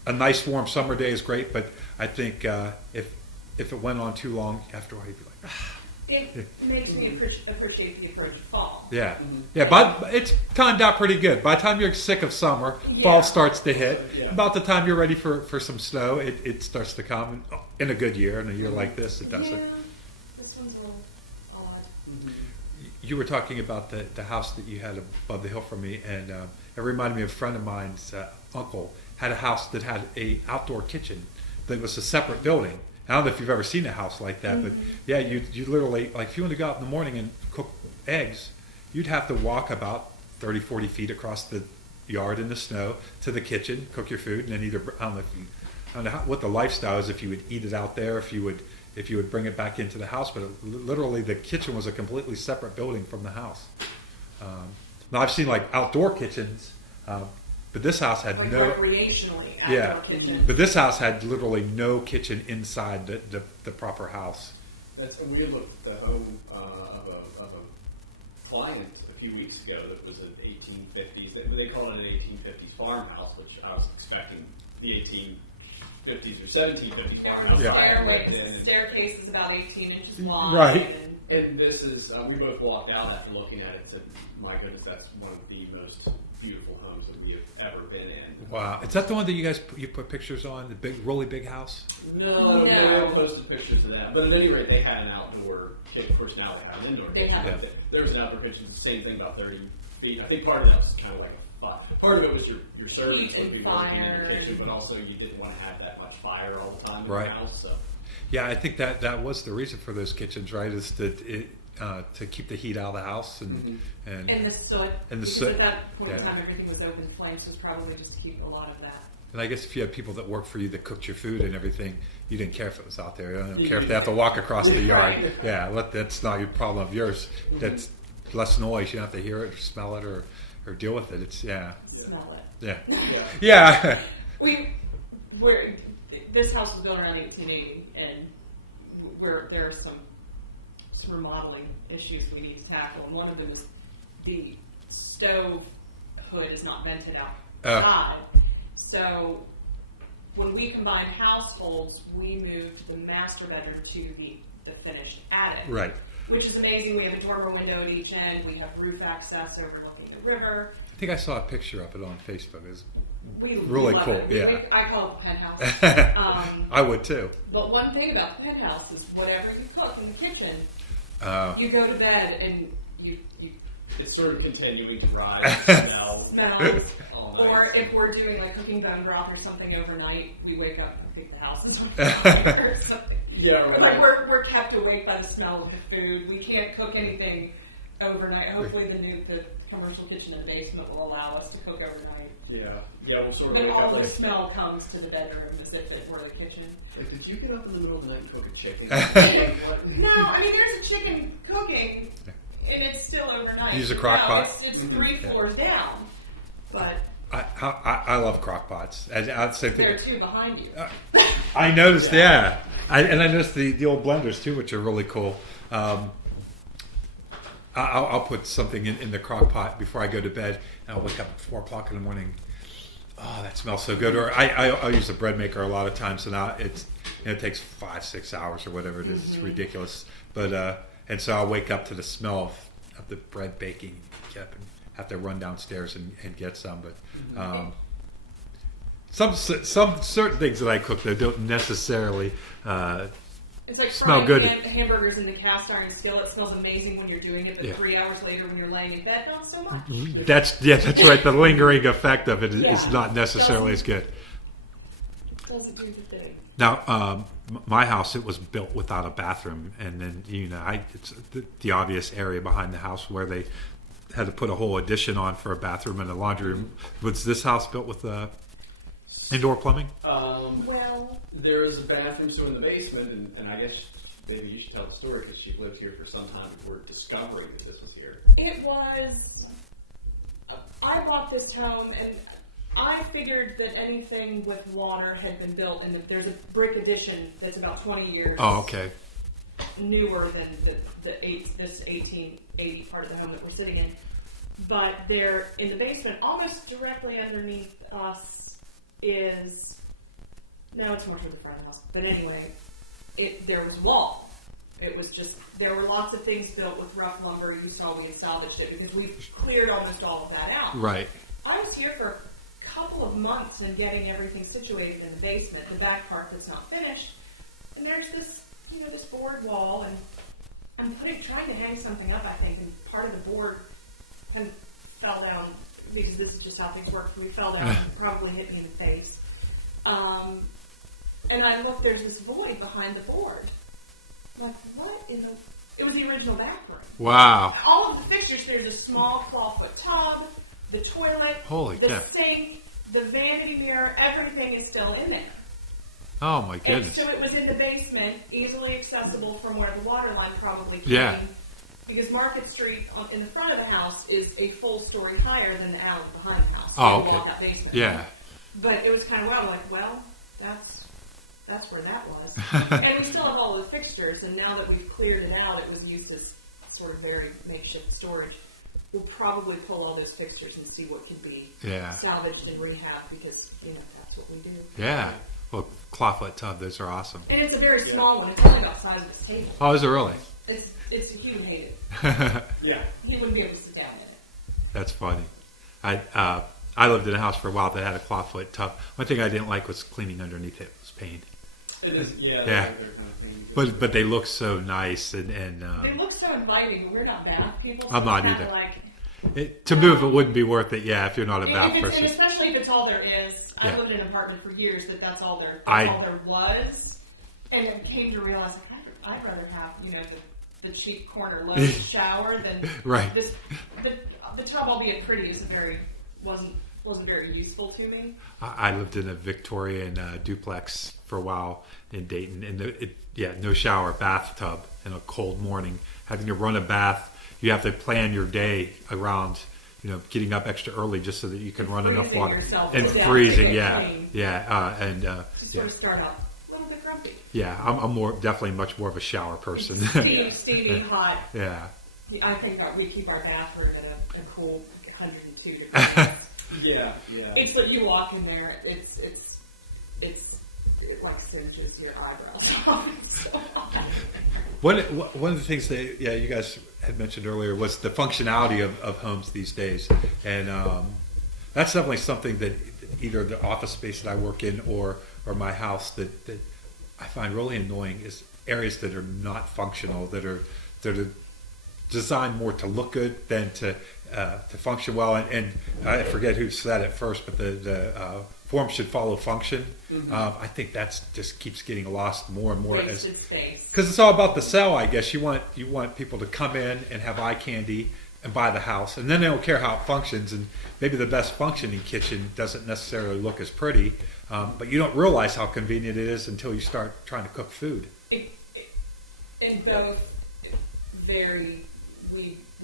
a nice warm summer day is great, but I think if it went on too long, after a while you'd be like, It makes me appreciate the approach of fall. yeah, but it's timed out pretty good. By the time you're sick of summer, fall starts to hit. Yeah. About the time you're ready for some snow, it starts to come. In a good year, in a year like this, it doesn't. Yeah, this one's a little odd. You were talking about the house that you had above the hill from me, and it reminded me of a friend of mine's uncle had a house that had a outdoor kitchen that was a separate building. I don't know if you've ever seen a house like that, but yeah, you literally, like if you want to go out in the morning and cook eggs, you'd have to walk about 30, 40 feet across the yard in the snow to the kitchen, cook your food, and then either, I don't know what the lifestyle is, if you would eat it out there, if you would bring it back into the house, but literally the kitchen was a completely separate building from the house. Now I've seen like outdoor kitchens, but this house had Like no. recreationally Yeah, outdoor kitchen. but this house had literally no kitchen inside the proper house. We had looked at the home of a client a few weeks ago that was an 1850s. They call it an 1850s farmhouse, which I was expecting the 1850s or 1750s farmhouse. The staircase is about 18 inches wide. Right. And this is, we both walked out after looking at it and said, my goodness, that's one of the most beautiful homes that we have ever been in. Wow, is that the one that you put pictures on? The big, really big house? No, they haven't posted pictures of that. But at any rate, they had an outdoor kitchen. Of course, now they have an indoor They kitchen. have. Yeah. There was an outdoor kitchen, the same thing, about 30 feet. I think part of that was kind of like a fire. Part of it was your service Heat and would be working in fire. the kitchen, but also you didn't want to have that much fire all the time in Right. the house. So. Yeah, I think that was the reason for those kitchens, right? Is to keep the heat out of the house and And the soot. And the because soot. at that point in Yeah. time, everything was open flame, so it's probably just to keep a lot of that. and I guess if you had people that worked for you that cooked your food and everything, you didn't care if it was out there. You don't care if they have to walk across the yard. Right. Yeah, that's not your problem of yours. That's less noise. You don't have to hear it or smell it or deal with it. It's Smell it. yeah. This house was built around 1880, and there are some remodeling issues we need to tackle, and one of them is the stove hood is not vented outside. So when we combined households, we moved the master bedroom to the finished attic. Right. Which is amazing. We have a dormer window at each end. We have roof access overlooking the river. I think I saw a picture of it on Facebook. It's We really love cool. it. Yeah. I call it the penthouse. I would too. But one thing about the penthouse is whatever you cook in the kitchen, you go to bed and you It's sort of continuing to rise, smells all night. Or if we're doing like cooking bone broth or something overnight, we wake up and think the house is on fire or something. Yeah, right. Like we're kept awake by the smell of the food. We can't cook anything overnight. Hopefully the commercial kitchen in the basement will allow us to cook overnight. Yeah, we'll sort of Then wake all up the like, smell comes to the bedroom as if it were the kitchen. did you get up in the middle of the night and cook a chicken? No, I mean there's a chicken cooking and it's still overnight. Use a crock pot? It's 3 floors down. But I love crock pots. I'd say there are 2 behind you. I noticed, yeah. I noticed the old blenders too, which are really cool. I'll put something in the crock pot before I go to bed, and I'll wake up at 4 o'clock in the morning. Oh, that smells so good. Or I'll use a bread maker a lot of times, and it takes 5-6 hours or whatever it is. It's ridiculous. But and so I'll wake up to the smell of the bread baking. And have to run downstairs and get some. But some certain things that I cook though don't necessarily. It's like smell frying good. Hamburgers in the cast iron skillet. It smells amazing when you're doing it, but Yeah. 3 hours later when you're laying in bed, not so much. That's right. The lingering effect of it is Yeah. not necessarily as good. Doesn't do the thing. Now, my house, it was built without a bathroom, and then it's the obvious area behind the house where they had to put a whole addition on for a bathroom and a laundry room. Was this house built with indoor plumbing? Well, There is a bathroom so in the basement, and I guess maybe you should tell the story because she lived here for some time before discovering that this was here. it was. I bought this home and I figured that anything with water had been built, and that there's a brick addition that's about 20 years Oh, okay. newer than this 1880 part of the home that we're sitting in. But there, in the basement, almost directly underneath us, is it's more to the front of the house. But anyway, there was wall. It was just there were lots of things built with rough lumber. You saw we had salvaged it because we cleared almost all of that out. Right. I was here for a couple of months and getting everything situated in the basement, the back part that's not finished. And there's this board wall, and I'm trying to hang something up, I think, and part of the board kind of fell down because this is just how things work. We fell down and probably hit me in the face. And I look, there's this void behind the board. I'm like, what in the... It was the original bathroom. Wow. All of the fixtures, there's a small clawfoot tub, the toilet, Holy the cow. sink, the vanity mirror, everything is still in there. Oh my And goodness. so it was in the basement, easily accessible from where the water line probably came. Yeah. Because Market Street in the front of the house is a full story higher than the alley behind the house. Oh, You okay. walk that basement. Yeah. But it was kind of that's where that was. And we still have all the fixtures, and now that we've cleared it out, it was used as sort of very makeshift storage. We'll probably pull all those fixtures and see what can be salvaged and rehabbed because, that's what we do. Yeah. Well, clawfoot tub, those are awesome. And it's a very small one. It's only about the size of this table. Oh, is it really? It's he would hate it. Yeah. He wouldn't be able to sit down in it. That's funny. I lived in a house for a while that had a clawfoot tub. One thing I didn't like was cleaning underneath it. It was pain. It is, yeah. Yeah. They're kind of things. But they look so nice and They look so inviting. We're not bath people. So I'm not it's kinda either. To move it wouldn't be worth it. Yeah, if you're not a bath and person. especially if it's all there is. Yeah. I lived in an apartment for years that's all there was, and then came to realize I'd rather have the cheap corner loaded shower than Right. this. The tub, albeit pretty, wasn't very useful to me. I lived in a Victorian duplex for a while in Dayton, and no shower, bathtub in a cold morning. Having to run a bath, you have to plan your day around, getting up extra early just so that you can run enough Freezing water. yourself And to death freezing, to get yeah, clean. yeah, Sort of start out a little bit grumpy. yeah. I'm definitely much more of a shower person. Steamy, hot. Yeah. I think we keep our bathroom at a cool 102 degrees. Yeah. It's like you walk in there, it like singes your eyebrows off. One of the things that you guys had mentioned earlier was the functionality of homes these days, and that's definitely something that either the office space that I work in or my house that I find really annoying is areas that are not functional, that are designed more to look good than to function well. And I forget who said it first, but the form should follow function. I think that's just keeps getting lost more and more Wasted space. because it's all about the sell. I guess you want people to come in and have eye candy and buy the house, and then they don't care how it functions. And maybe the best functioning kitchen doesn't necessarily look as pretty, but you don't realize how convenient it is until you start trying to cook food. And both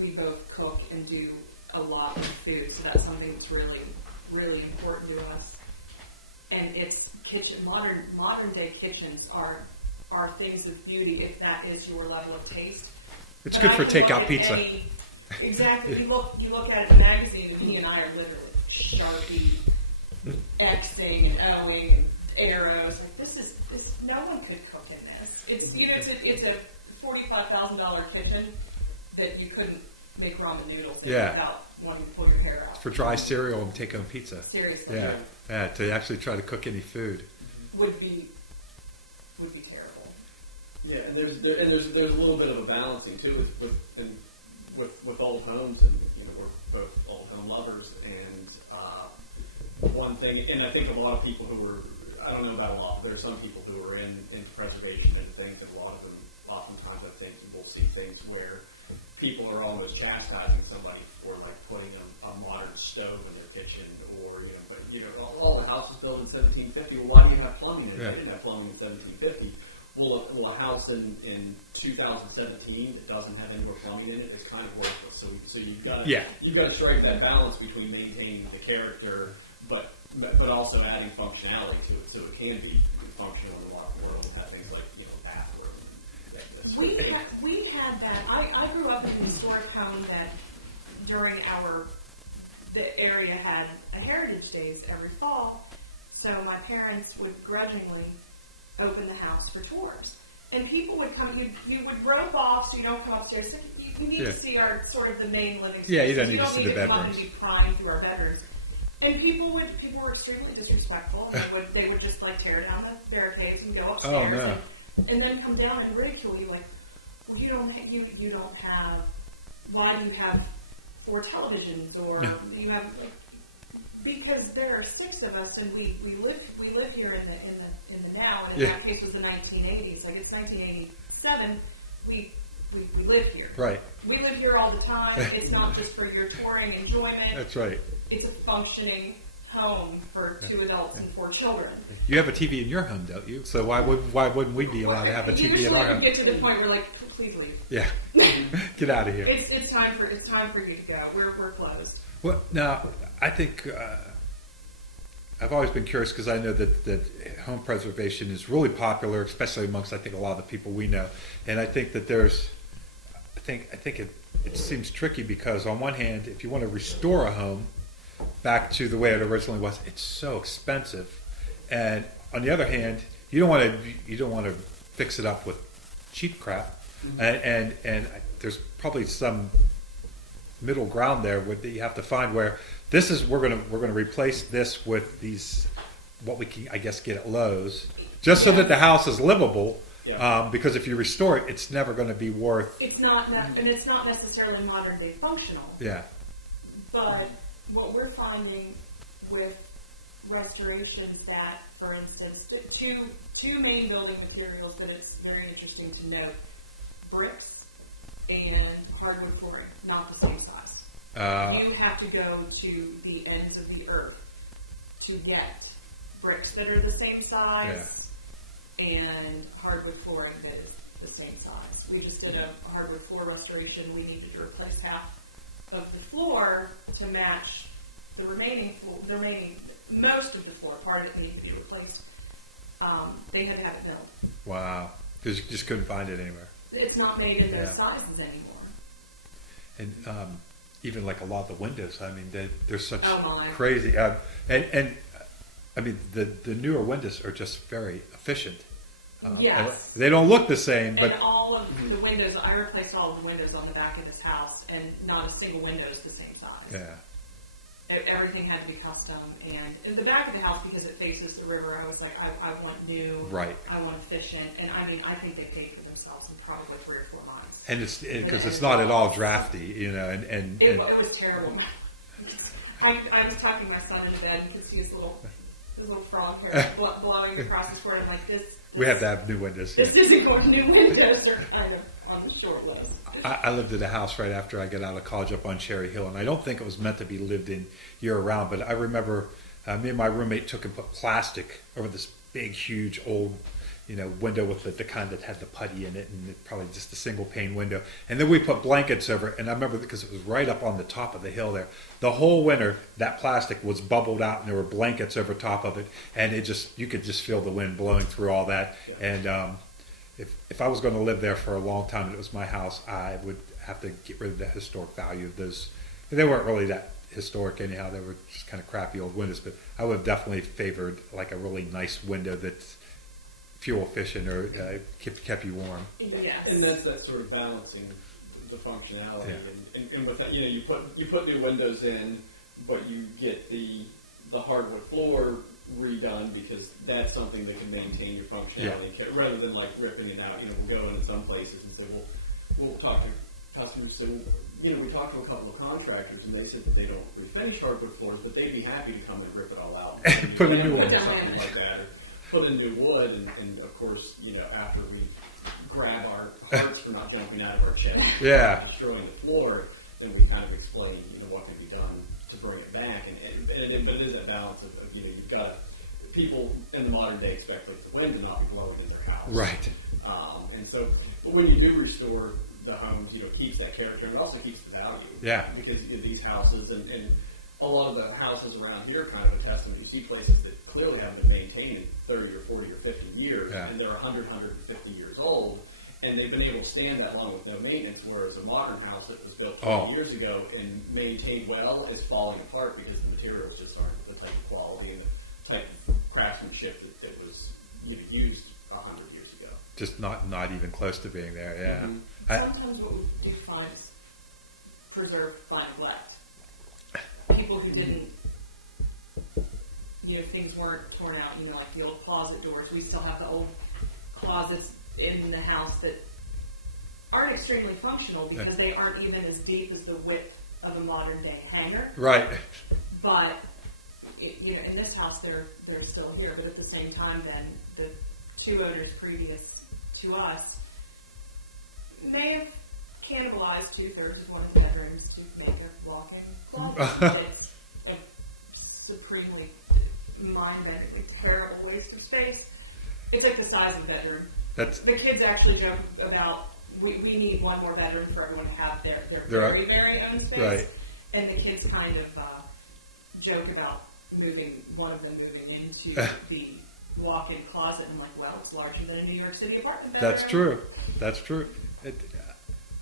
we both cook and do a lot of food, so that's something that's really, really important to us. And it's modern day kitchens are things of beauty if that is your level of taste. It's But good I for can look takeout at pizza. Exactly. You look at a magazine, and he and I are literally Sharpie, Xing and Oing and arrows. Like this. No one could cook in this. It's a $45,000 kitchen that you couldn't make ramen noodles in without wanting to pull your hair out. For dry cereal and take home pizza. Seriously. Yeah. To actually try to cook any food. Would be terrible. Yeah, and there's a little bit of a balancing too with old homes, and we're both old home lovers, and one thing, and I think a lot of people who are, I don't know about a lot, but there are some people who are in preservation and things, and a lot of them oftentimes I think we'll see things where people are almost chastising somebody for like putting a modern stove in their kitchen, or all the houses built in 1750. Well, why do you have plumbing in it? They didn't have plumbing in 1750. Well, a house in 2017 that doesn't have indoor plumbing in it is kind of worthless. So you've got to strike that balance between maintaining the character, but also adding functionality to it, so it can be functional in a lot of worlds. Have things like bathroom. We had that. I grew up in a historic home that during the area had a heritage days every fall, so my parents would grudgingly open the house for tours. And people would come, you would rope off so you don't come upstairs. So you need to see our sort of the main living space. Yeah, you don't need to see the bedrooms. You don't need to be prying through our bedrooms. And people were extremely disrespectful. They would just like tear down the barricades and go upstairs. Oh, no. and then come down and ridicule you like, well, you don't have, why do you have 4 televisions, or you have, because there are 6 of us, and we live here in the now, and in that case was the 1980s. Like, it's 1987. We live here. Right. We live here all the time. It's not just for your touring enjoyment. That's right. It's a functioning home for 2 adults and 4 children. You have a TV in your home, don't you? So why wouldn't we be allowed to have a TV in our home? Usually we get to the point where like, please leave. Yeah. Get out of here. It's time for you to go. We're closed. Well, now I think I've always been curious, because I know that home preservation is really popular, especially amongst, I think, a lot of the people we know. And I think that I think it seems tricky, because on one hand, if you want to restore a home back to the way it originally was, it's so expensive. And on the other hand, you don't want to fix it up with cheap crap. And there's probably some middle ground there that you have to find, where we're gonna replace this with these, what we can, I guess, get at Lowe's, just so that the house is livable. Because if you restore it, it's never going to be worth. It's not, and it's not necessarily modern day functional. Yeah. But what we're finding with restorations, that, for instance, two main building materials that it's very interesting to note: bricks and hardwood flooring, not the same size. You have to go to the ends of the earth to get bricks that are the same size and hardwood flooring that is the same size. We just did a hardwood floor restoration. We needed to replace half of the floor to match the remaining most of the floor. Part of it needed to be replaced. They had to have it built. Wow. Because you just couldn't find it anywhere. It's not made in those sizes anymore. And even like a lot of the windows, I mean, they're such crazy. And I mean, the newer windows are just very efficient. Yes. They don't look the same, but... And all of the windows, I replaced all of the windows on the back of this house, and not a single window is the same size. Yeah. Everything had to be custom, and in the back of the house, because it faces the river, I was like, I want new, I want efficient, and I mean, I think they paid for themselves in probably 3 or 4 months. And because it's not at all drafty, and it was terrible. I was tucking my son into bed, and you could see his little frog hair blowing across his forehead. I'm like, this. We have to have new windows. This isn't going. New windows are kind of on the short list. I lived in a house right after I got out of college up on Cherry Hill, and I don't think it was meant to be lived in year-round, but I remember me and my roommate took and put plastic over this big, huge, old, window with the kind that had the putty in it, and probably just a single-pane window. And then we put blankets over it, and I remember, because it was right up on the top of the hill there, the whole winter, that plastic was bubbled out, and there were blankets over top of it, and you could just feel the wind blowing through all that. And if I was going to live there for a long time and it was my house, I have to get rid of the historic value of those. And they weren't really that historic anyhow. They were just kind of crappy old windows. But I would have definitely favored like a really nice window that's fuel efficient or kept you warm. Yes. And that's that sort of balancing the functionality, Yeah. and with that, you put new windows in, but you get the hardwood floor redone because that's something that can maintain your functionality rather than like ripping it out. We'll go into some places and say, we'll talk to customers. So we talked to a couple of contractors and they said that they don't refinish hardwood floors, but they'd be happy to come and rip it all out, and Put a new one. or something like that, or put in new wood, and of course, after we grab our hearts for not jumping out of our chest, Yeah. destroying the floor, and we kind of explain, what can be done to bring it back, but it is that balance of you've got people in the modern day expect like the wind to not be blowing in their house, Right. And so, but when you do restore the homes, it keeps that character, and it also keeps the value, Yeah. because these houses and a lot of the houses around here are kind of a testament. You see places that clearly haven't been maintained in 30 or 40 or 50 years, Yeah. and they're 100, 150 years old, and they've been able to stand that long with no maintenance, whereas a modern house that was built 20 years ago and maintained well is falling apart because the materials just aren't the type of quality and the type of craftsmanship that was used 100 years ago. Just not even close to being there. Yeah. Mhm. Sometimes what we do find is preserved fine neglect. People who didn't, things weren't torn out, like the old closet doors. We still have the old closets in the house that aren't extremely functional because they aren't even as deep as the width of a modern day hanger. Right. But, in this house they're still here. But at the same time, then the two owners previous to us may have cannibalized 2/3 of one of the bedrooms to make a walk-in closet. It's a supremely mind-bendingly terrible waste of space. It's like the size of the bedroom. The kids actually joke about we need one more bedroom for everyone to have their very, very own space. Right. And the kids kind of joke about one of them moving into the walk-in closet. I'm like, well, it's larger than a New York City apartment bedroom. That's true.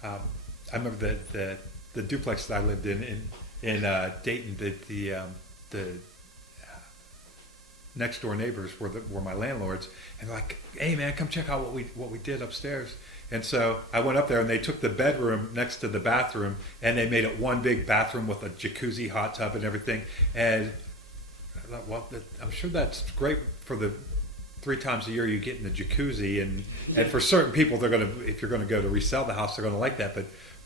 I remember the duplex that I lived in Dayton. The next door neighbors were my landlords, and they're like, "Hey man, come check out what we did upstairs." And so I went up there, and they took the bedroom next to the bathroom, and they made it one big bathroom with a jacuzzi, hot tub, and everything. And I thought, well, I'm sure that's great for the 3 times a year you get in the jacuzzi, and for certain people, if you're gonna go to resell the house, they're gonna like that.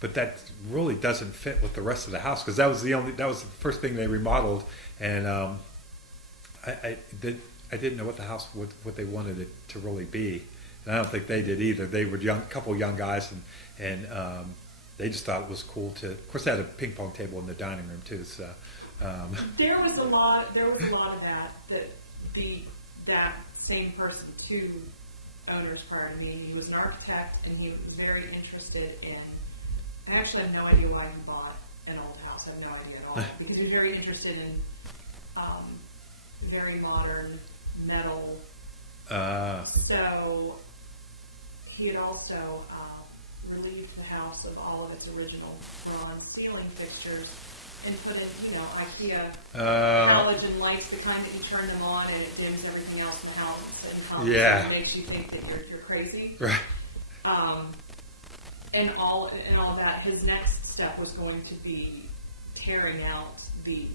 But that really doesn't fit with the rest of the house because that was the first thing they remodeled, and I didn't know what the house what they wanted it to really be, and I don't think they did either. They were couple young guys, and they just thought it was cool to. Of course, they had a ping pong table in the dining room too. So there was a lot of that that same person, 2 owners prior to me. He was an architect, and he was very interested in. I actually have no idea why he bought an old house. I have no idea at all because he was very interested in very modern metal. So he had also relieved the house of all of its original bronze ceiling fixtures and put in, IKEA halogen lights, the kind that you turn them on and it dims everything else in the house and makes you think that you're crazy. Right. And all that. His next step was going to be tearing out the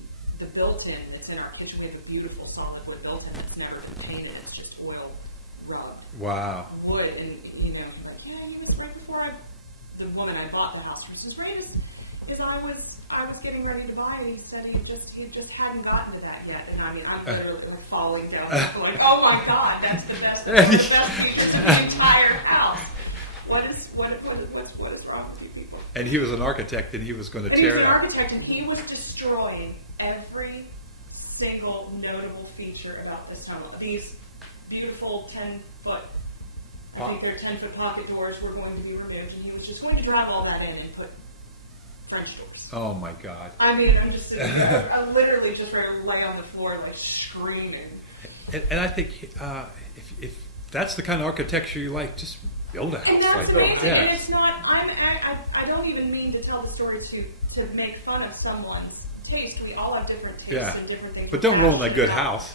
built-in that's in our kitchen. We have a beautiful solid wood built-in that's never been painted. It's just oil rubbed. Wow. Wood, and he was right before the woman I bought the house from. She was right as I was getting ready to buy it. He said he just hadn't gotten to that yet. And I mean, I'm literally like falling down, like, oh my God, that's the best feature of the entire house. What is wrong with you people? And he was an architect, and he was going to tear it. He was an architect, and he was destroying every single notable feature about this tunnel. These beautiful 10-foot, I think they're 10-foot pocket doors were going to be removed, and he was just going to drive all that in and put French doors. Oh my God! I mean, I'm just sitting there, I'm literally just ready to lay on the floor, like screaming. And I think if that's the kind of architecture you like, just build a house And that's like amazing. that. Yeah. And it's not. I don't even order to make fun of someone's taste. We all have different tastes Yeah. and different things. But don't ruin a good Yeah. house.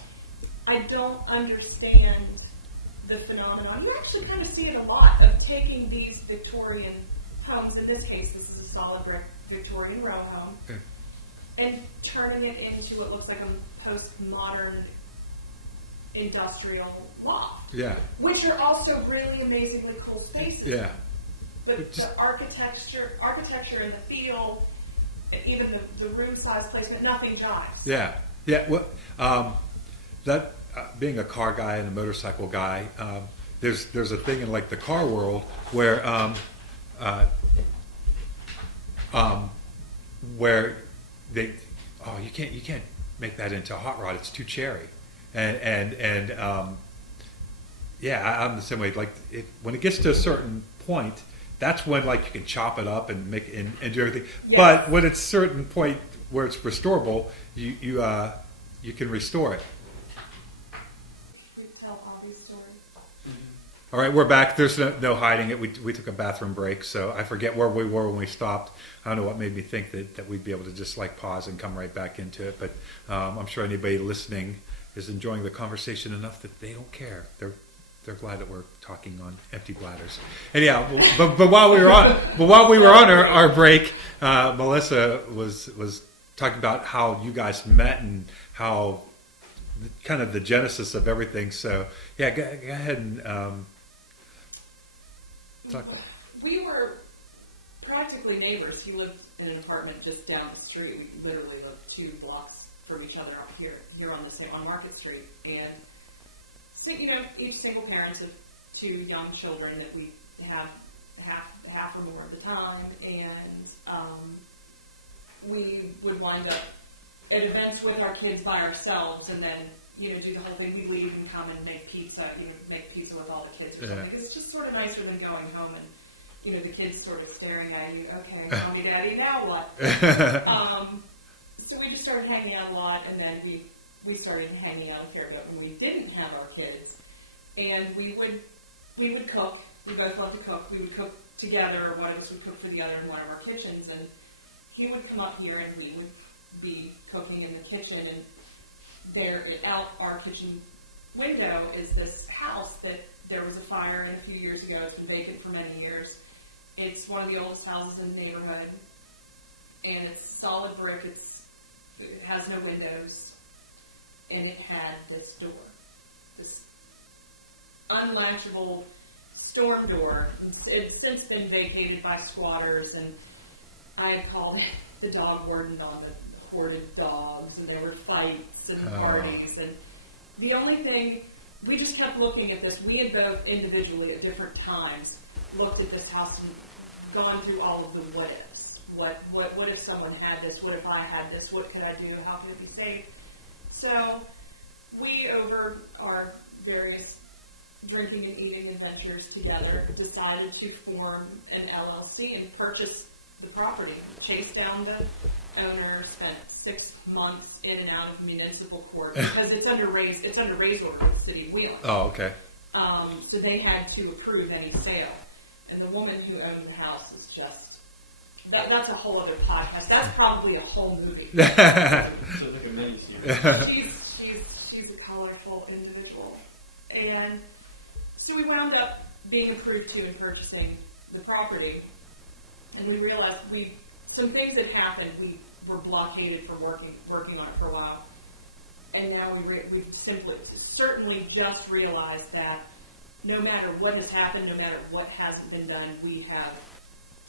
I don't understand the phenomenon. You actually kind of see it a lot of taking these Victorian homes. In this case, this is a solid brick Victorian row home, Yeah. and turning it into what looks like a postmodern industrial loft, Yeah, which are also really amazingly cool spaces. yeah, The architecture and the feel, even the room size placement, nothing jives. yeah, yeah. Well, that being a car guy and a motorcycle guy, there's a thing in like the car world where they you can't make that into a hot rod. It's too cherry, and yeah, I'm the same way. Like when it gets to a certain point, that's when like you can chop it up and make and do everything. Yes. But when it's a certain point where it's restorable, you can restore it. We tell Bobby's story. All right, we're back. There's no hiding it. We took a bathroom break, so I forget where we were when we stopped. I don't know what made me think that we'd be able to just like pause and come right back into it. But I'm sure anybody listening is enjoying the conversation enough that they don't care. They're glad that we're talking on empty bladders. And yeah, but while we were on our break, Melissa was talking about how you guys met and how kind of the genesis of everything. So yeah, go ahead and talk. We were practically neighbors. He lived in an apartment just down the street. We literally lived 2 blocks from each other up here on Market Street. And so, each single parents of 2 young children that we have half or more of the time, and we would wind up at events with our kids by ourselves, and then do the whole thing. We leave and come and make pizza, make pizza with all the kids or something. It's just sort of nicer than going home and the kids sort of staring at you. Okay, mommy, daddy, now what? So we just started hanging out a lot, and then we started hanging out a fair bit when we didn't have our kids, and we would cook. We both loved to cook. We would cook together, or one of us would cook for the other in one of our kitchens, and he would come up here and we would be cooking in the kitchen, and there out our kitchen window is this house that there was a fire in a few years ago. It's been vacant for many years. It's one of the oldest houses in the neighborhood, and it's solid brick. It has no windows, and it had this door, this unlatchable storm door. It's since been vacated by squatters, and I had called the dog warden on the hoarded dogs, and there were fights and parties, and the only thing, we just kept looking at this. We had both individually at different times looked at this house and gone through all of the what ifs. What if someone had this? What if I had this? What could I do? How could it be saved? So we, over our various drinking and eating adventures together, decided to form an LLC and purchase the property. Chased down the owner, spent 6 months in and out of municipal court because it's under raise order with the city of Wheeling. Oh, okay. So they had to approve any sale. And the woman who owned the house is just, that's a whole other podcast. That's probably a whole movie. So it's like a mini-series. She's a colorful individual. And so we wound up being approved to and purchasing the property. And we realized some things had happened. We were blockaded from working on it for a while. And now we certainly just realized that no matter what has happened, no matter what hasn't been done, we have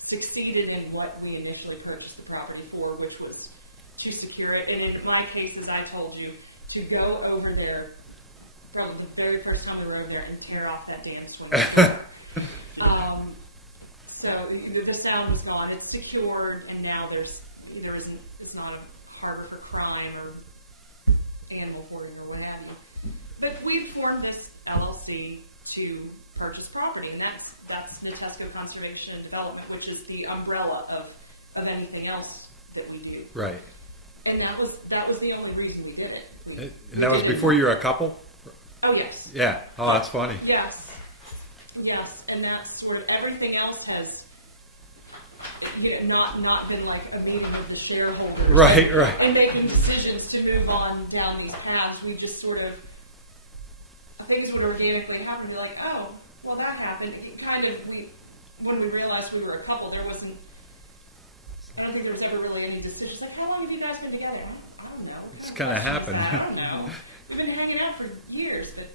succeeded in what we initially purchased the property for, which was to secure it. And in my case, as I told you, to go over there, probably the very first time we were over there, and tear off that damn swing. So the sound is gone. It's secured, and now it's not a harbor for crime or animal hoarding or what have you. But we've formed this LLC to purchase property, and that's Nitesco Conservation and Development, which is the umbrella of anything else that we do. Right. And that was the only reason we did it. And that was before you were a couple? Oh yes. Yeah. Oh, that's funny. Yes, and that's sort of everything else not been like a meeting with the shareholders. Right. And making decisions to move on down these paths. We just sort of, things would organically happen. We're like, oh, well, that happened. It kind of, when we realized we were a couple, there wasn't, I don't think there was ever really any decisions. Like, how long have you guys been together? I don't know. It's kind of happened. I don't know. We've been hanging out for years, but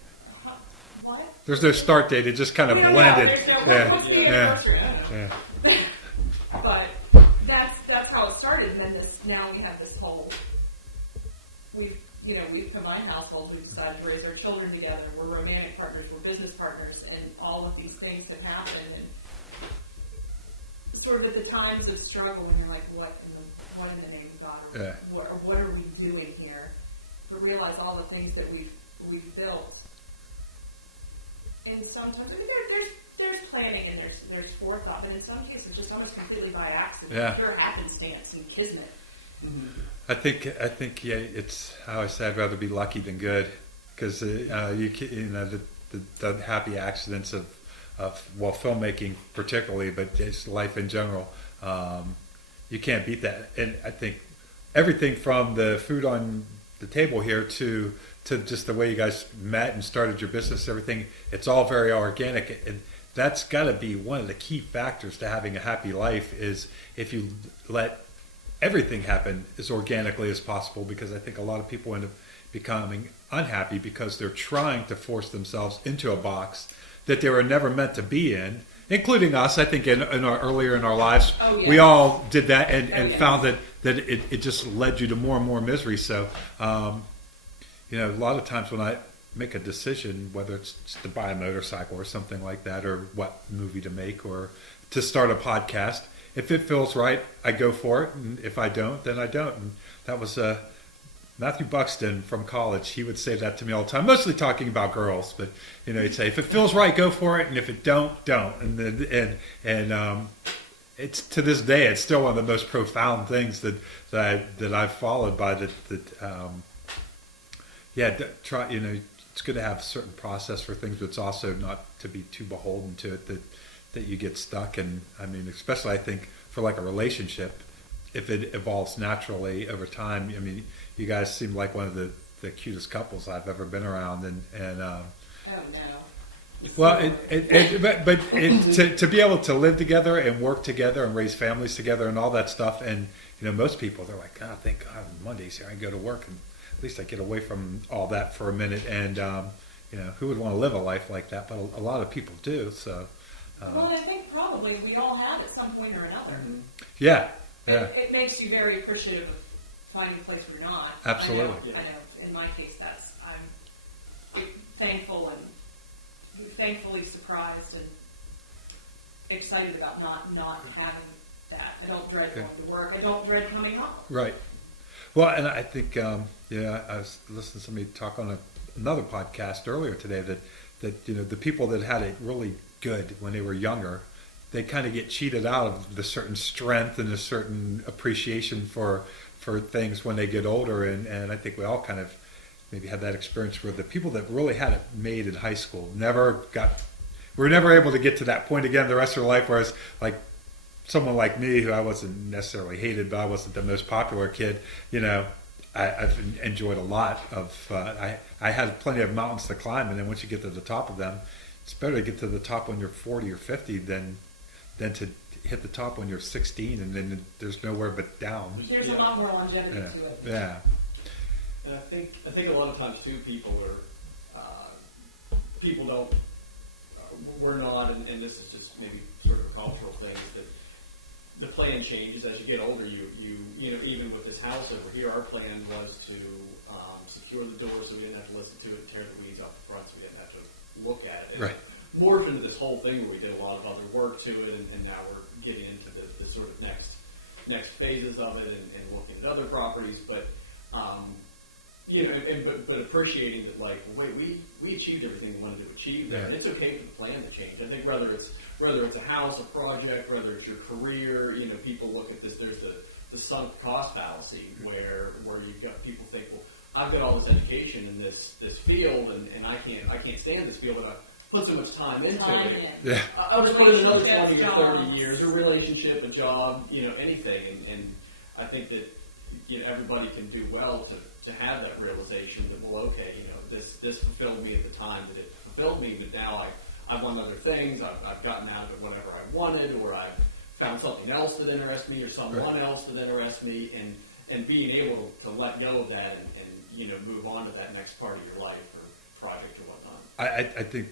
what? There's no start date. It just kind of We don't blended. know. There's no, what's the anniversary? I don't know. Yeah. But that's how it started, and then now we have this whole, we've combined households, we've decided to raise our children together, we're romantic partners, we're business partners, and all of these things have happened, and sort of at the times of struggle, when you're like, what in the name of God, what are we doing here? But realize all the things that we've built, and sometimes there's planning and there's forethought, but in some cases just almost completely by accident. Yeah. Pure happenstance and kismet. Mm-hmm. I think yeah. It's, I always say I'd rather be lucky than good, because the happy accidents of filmmaking particularly, but just life in general, you can't beat that. And I think everything from the food on the table here to just the way you guys met and started your business, everything, it's all very organic. And that's got to be one of the key factors to having a happy life, is if you let everything happen as organically as possible, because I think a lot of people end up becoming unhappy because they're trying to force themselves into a box that they were never meant to be in, including us. I think earlier in our lives, we all did that and found that it just led you to more and more misery. So, a lot of times when I make a decision, whether it's to buy a motorcycle or something like that, or what movie to make, or to start a podcast, if it feels right, I go for it. And if I don't, then I don't. And that was Matthew Buxton from college. He would say that to me all the time, mostly talking about girls. But he'd say, if it feels right, go for it, and if it don't. And it's, to this day, it's still one of the most profound things that I've followed by try. It's good to have a certain process for things, but it's also not to be too beholden to it that you get stuck. And I mean, especially I think for like a relationship, if it evolves naturally over time. I mean, you guys seem like one of the cutest couples I've ever been around, and oh no. Well, to be able to live together and work together and raise families together and all that stuff, and most people, they're like, oh, thank God Monday's here, I can go to work and at least I get away from all that for a minute. And who would want to live a life like that? But a lot of people do. So. Well, I think probably we all have at some point or another. Mm-hmm. Yeah. It makes you very appreciative of finding a place where you're not. Absolutely. I know. In my case, I'm thankful and thankfully surprised and excited about not having that. I don't dread going to work. I don't dread coming home. Right. Well, and I think I was listening to somebody talk on another podcast earlier today that the people that had it really good when they were younger, they kind of get cheated out of the certain strength and a certain appreciation for things when they get older. And I think we all kind of maybe had that experience where the people that really had it made in high school were never able to get to that point again the rest of their life. Whereas like someone like me, who I wasn't necessarily hated, but I wasn't the most popular kid, I've enjoyed a lot of, I had plenty of mountains to climb. And then once you get to the top of them, it's better to get to the top when you're 40 or 50 than to hit the top when you're 16, and then there's nowhere but down. There's a lot more longevity to it. Yeah. And I think a lot of times too, people don't, we're not, and this is just maybe sort of a cultural thing, that the plan changes as you get older. You even with this house over here, our plan was to secure the door so we didn't have to listen to it and tear the weeds off the front, so we didn't have to look at it. Right. Morphed into this whole thing where we did a lot of other work to it, and now we're getting into the sort of next phases of it and looking at other properties. But but appreciating that, like, wait, we achieved everything we wanted to achieve there, and it's okay for the plan to change. I think whether it's a house, a project, whether it's your career, people look at this. There's the sunk cost fallacy where you've got people think, well, I've got all this education in this field, and I can't stand this field, put so much time into Time it. in. Yeah. I was put in another 20 or Relationships, 30 jobs. years, a relationship, a job, anything. And I think that everybody can do well to have that realization that, well, okay, this fulfilled me at the time that it fulfilled me, but now I've won other things, I've gotten out of it whatever I wanted, or I've found something else that interests me, or someone else that interests me, and being able to let go of that and move on to that next part of your life or project or whatnot. I think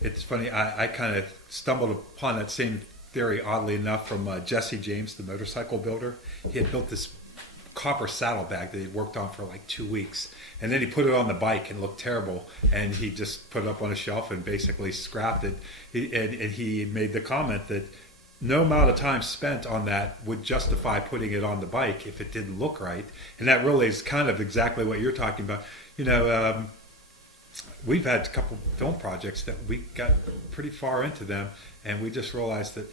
it's funny. I kind of stumbled upon that same theory, oddly enough, from Jesse James, the motorcycle builder. He had built this copper saddlebag that he'd worked on for like 2 weeks, and then he put it on the bike and it looked terrible, and he just put it up on a shelf and basically scrapped it. And he made the comment that no amount of time spent on that would justify putting it on the bike if it didn't look right. And that really is kind of exactly what you're talking about. We've had a couple film projects that we got pretty far into them, and we just realized that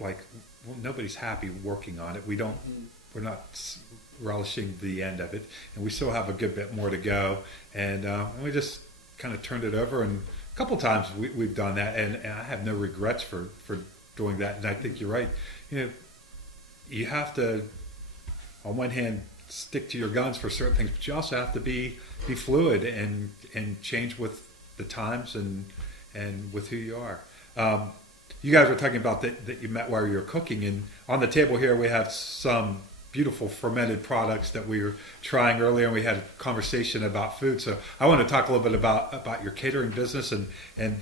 nobody's happy working on it. We're not relishing the end of it, and we still have a good bit more to go. And we just kind of turned it over, and a couple times we've done that, and I have no regrets for doing that. And I think you're right. You have to, on one hand, stick to your guns for certain things, but you also have to be fluid and change with the times and with who you are. You guys were talking about that you met while you were cooking, and on the table here we have some beautiful fermented products that we were trying earlier, and we had a conversation about food. So I want to talk a little bit about your catering business and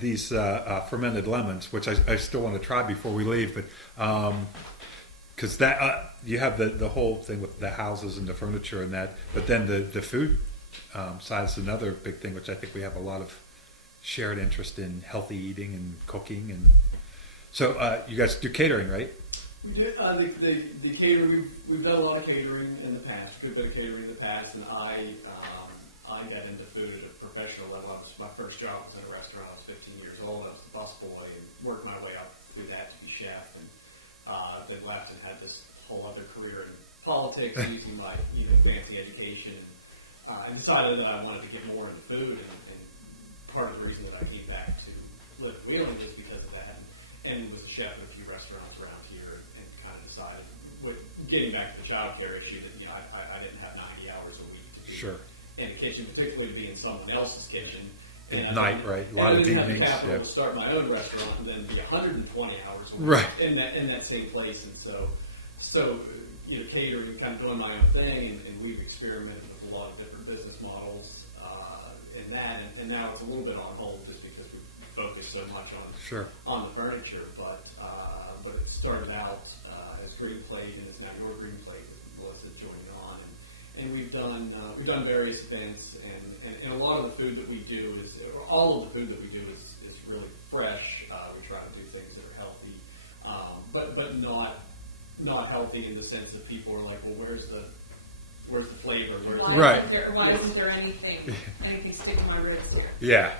these fermented lemons, which I still want to try before we leave, but because that you have the whole thing with the houses and the furniture and that, but then the food side is another big thing, which I think we have a lot of shared interest in, healthy eating and cooking. And so you guys do catering, right? We do, the catering, we've done a lot of catering in the past, a good bit of catering in the past, and I got into food at a professional level. My first job was in a restaurant. I was 15 years old. I was the busboy and worked my way up through that to be chef, and then left and had this whole other career in politics using my fancy education, and decided that I wanted to get more into food, and part of the reason that I came back to live in Wheeling is because of that, and was a chef at a few restaurants around here, and kind of decided, getting back to the child care issue, that I didn't have 90 hours a week to be in the kitchen, particularly to be in someone else's kitchen. At night, right? A lot of evenings. I didn't have the capital to start my own restaurant and then be 120 hours a week Right. in that same place. And so catering, kind of doing my own thing, and we've experimented with a lot of different business models in that, and now it's a little bit on hold just because we focus so much on the furniture. But it started out as Green Plate, and it's now Your Green Plate with Melissa joining on, and we've done various events, and a lot of the food that we do all of the food that we do is really fresh. We try to do things that are healthy, but not healthy in the sense that people are like, well, where's the flavor? Why isn't there anything sticking my ribs here? Yeah.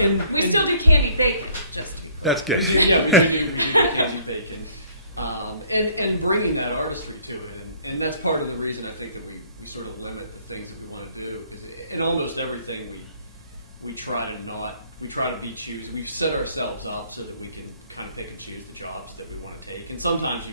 And We still do candy bacon. That's good. Yeah, we do candy bacon, and bringing that artistry to it, and that's part of the reason I think that we sort of limit the things that we want to do, because in almost everything we try to be choosy. We've set ourselves up so that we can kind of pick and choose the jobs that we want to take, and sometimes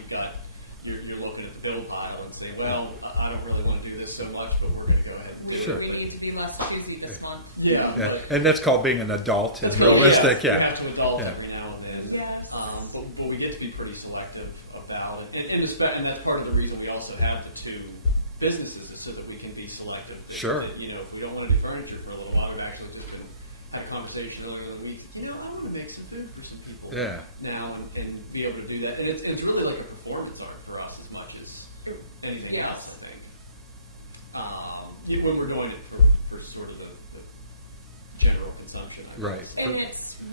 you're looking at the bill pile and saying, well, I don't really want to do this so much, but we're going to go ahead and do Sure. it. We need to be less choosy this month. Yeah, Yeah. And that's called being an adult and that's realistic. We Yeah. have to adult Yeah. every now and then. Yes. But we get to be pretty selective about it. And that's part of the reason we also have the two businesses, is so that we can be selective. Sure. That, if we don't want to do furniture for a little while, we've actually just had a conversation earlier in the week. I want to make some food for some people now and be able to do that. And it's really like a performance art for us as much as anything else, I think. When we're doing it for sort of the general consumption. Right. And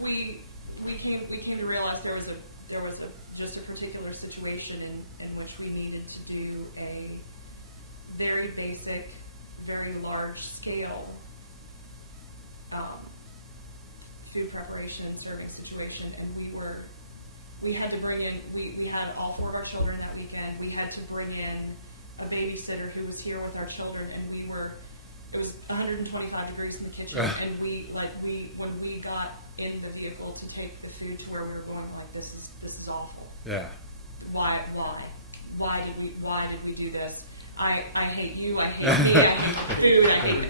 we came to realize there was just a particular situation in which we needed to do a very basic, very large scale food preparation and serving situation, and we had to bring in, we had all 4 of our children that weekend. We had to bring in a babysitter who was here with our children, and we were it was 125 degrees in the kitchen, and when we got in the vehicle to take the food to where we were going, like, this is awful. Yeah. Why did we do this? I hate you. I hate me. I hate the food.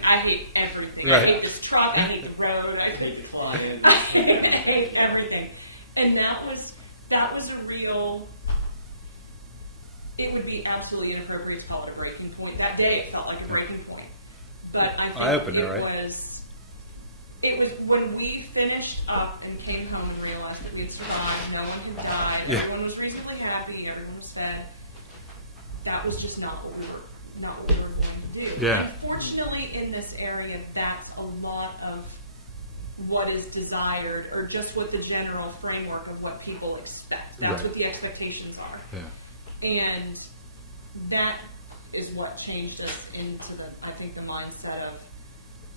I hate everything. Right. I hate this truck. I hate the road. I hate the client. I hate everything. And that was a real. It would be absolutely inappropriate to call it a breaking point. That day, it felt like a breaking point. But I think Eye-opener, it right? was. It was when we finished up and came home and realized that we'd survived. No one had died. Yeah. Everyone was reasonably happy. Everyone was fed. That was just not what we were going to do. Yeah. Unfortunately, in this area, that's a lot of what is desired, or just what the general framework of what people expect. That's Right. what the expectations are. Yeah. And that is what changed us into I think the mindset of,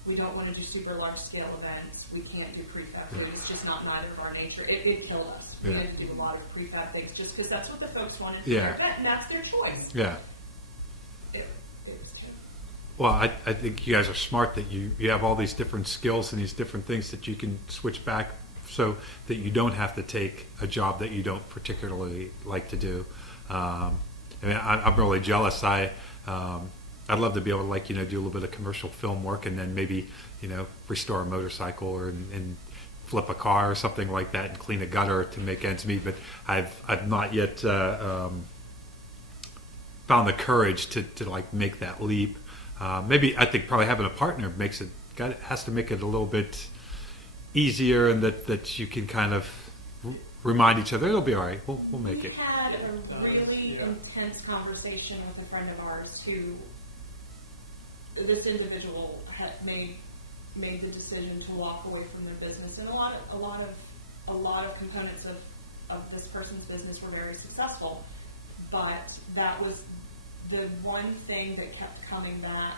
we don't want to do super large scale events. We can't do prefab food. It's just not neither of our nature. It killed us. We Yeah. had to do a lot of prefab things just because that's what the folks wanted for Yeah. their event, and that's their choice. Yeah. It was too. Well, I think you guys are smart that you have all these different skills and these different things that you can switch back so that you don't have to take a job that you don't particularly like to do. I mean, I'm really jealous. I'd love to be able to, do a little bit of commercial film work and then maybe, restore a motorcycle or and flip a car or something like that and clean a gutter to make ends meet. But I've not yet found the courage to make that leap. Maybe I think probably having a partner has to make it a little bit easier, and that you can kind of remind each other it'll be all right. We'll make it. We had a really intense conversation with a friend of ours who, this individual had made the decision to walk away from their business, and a lot of components of this person's business were very successful, but that was the one thing that kept coming back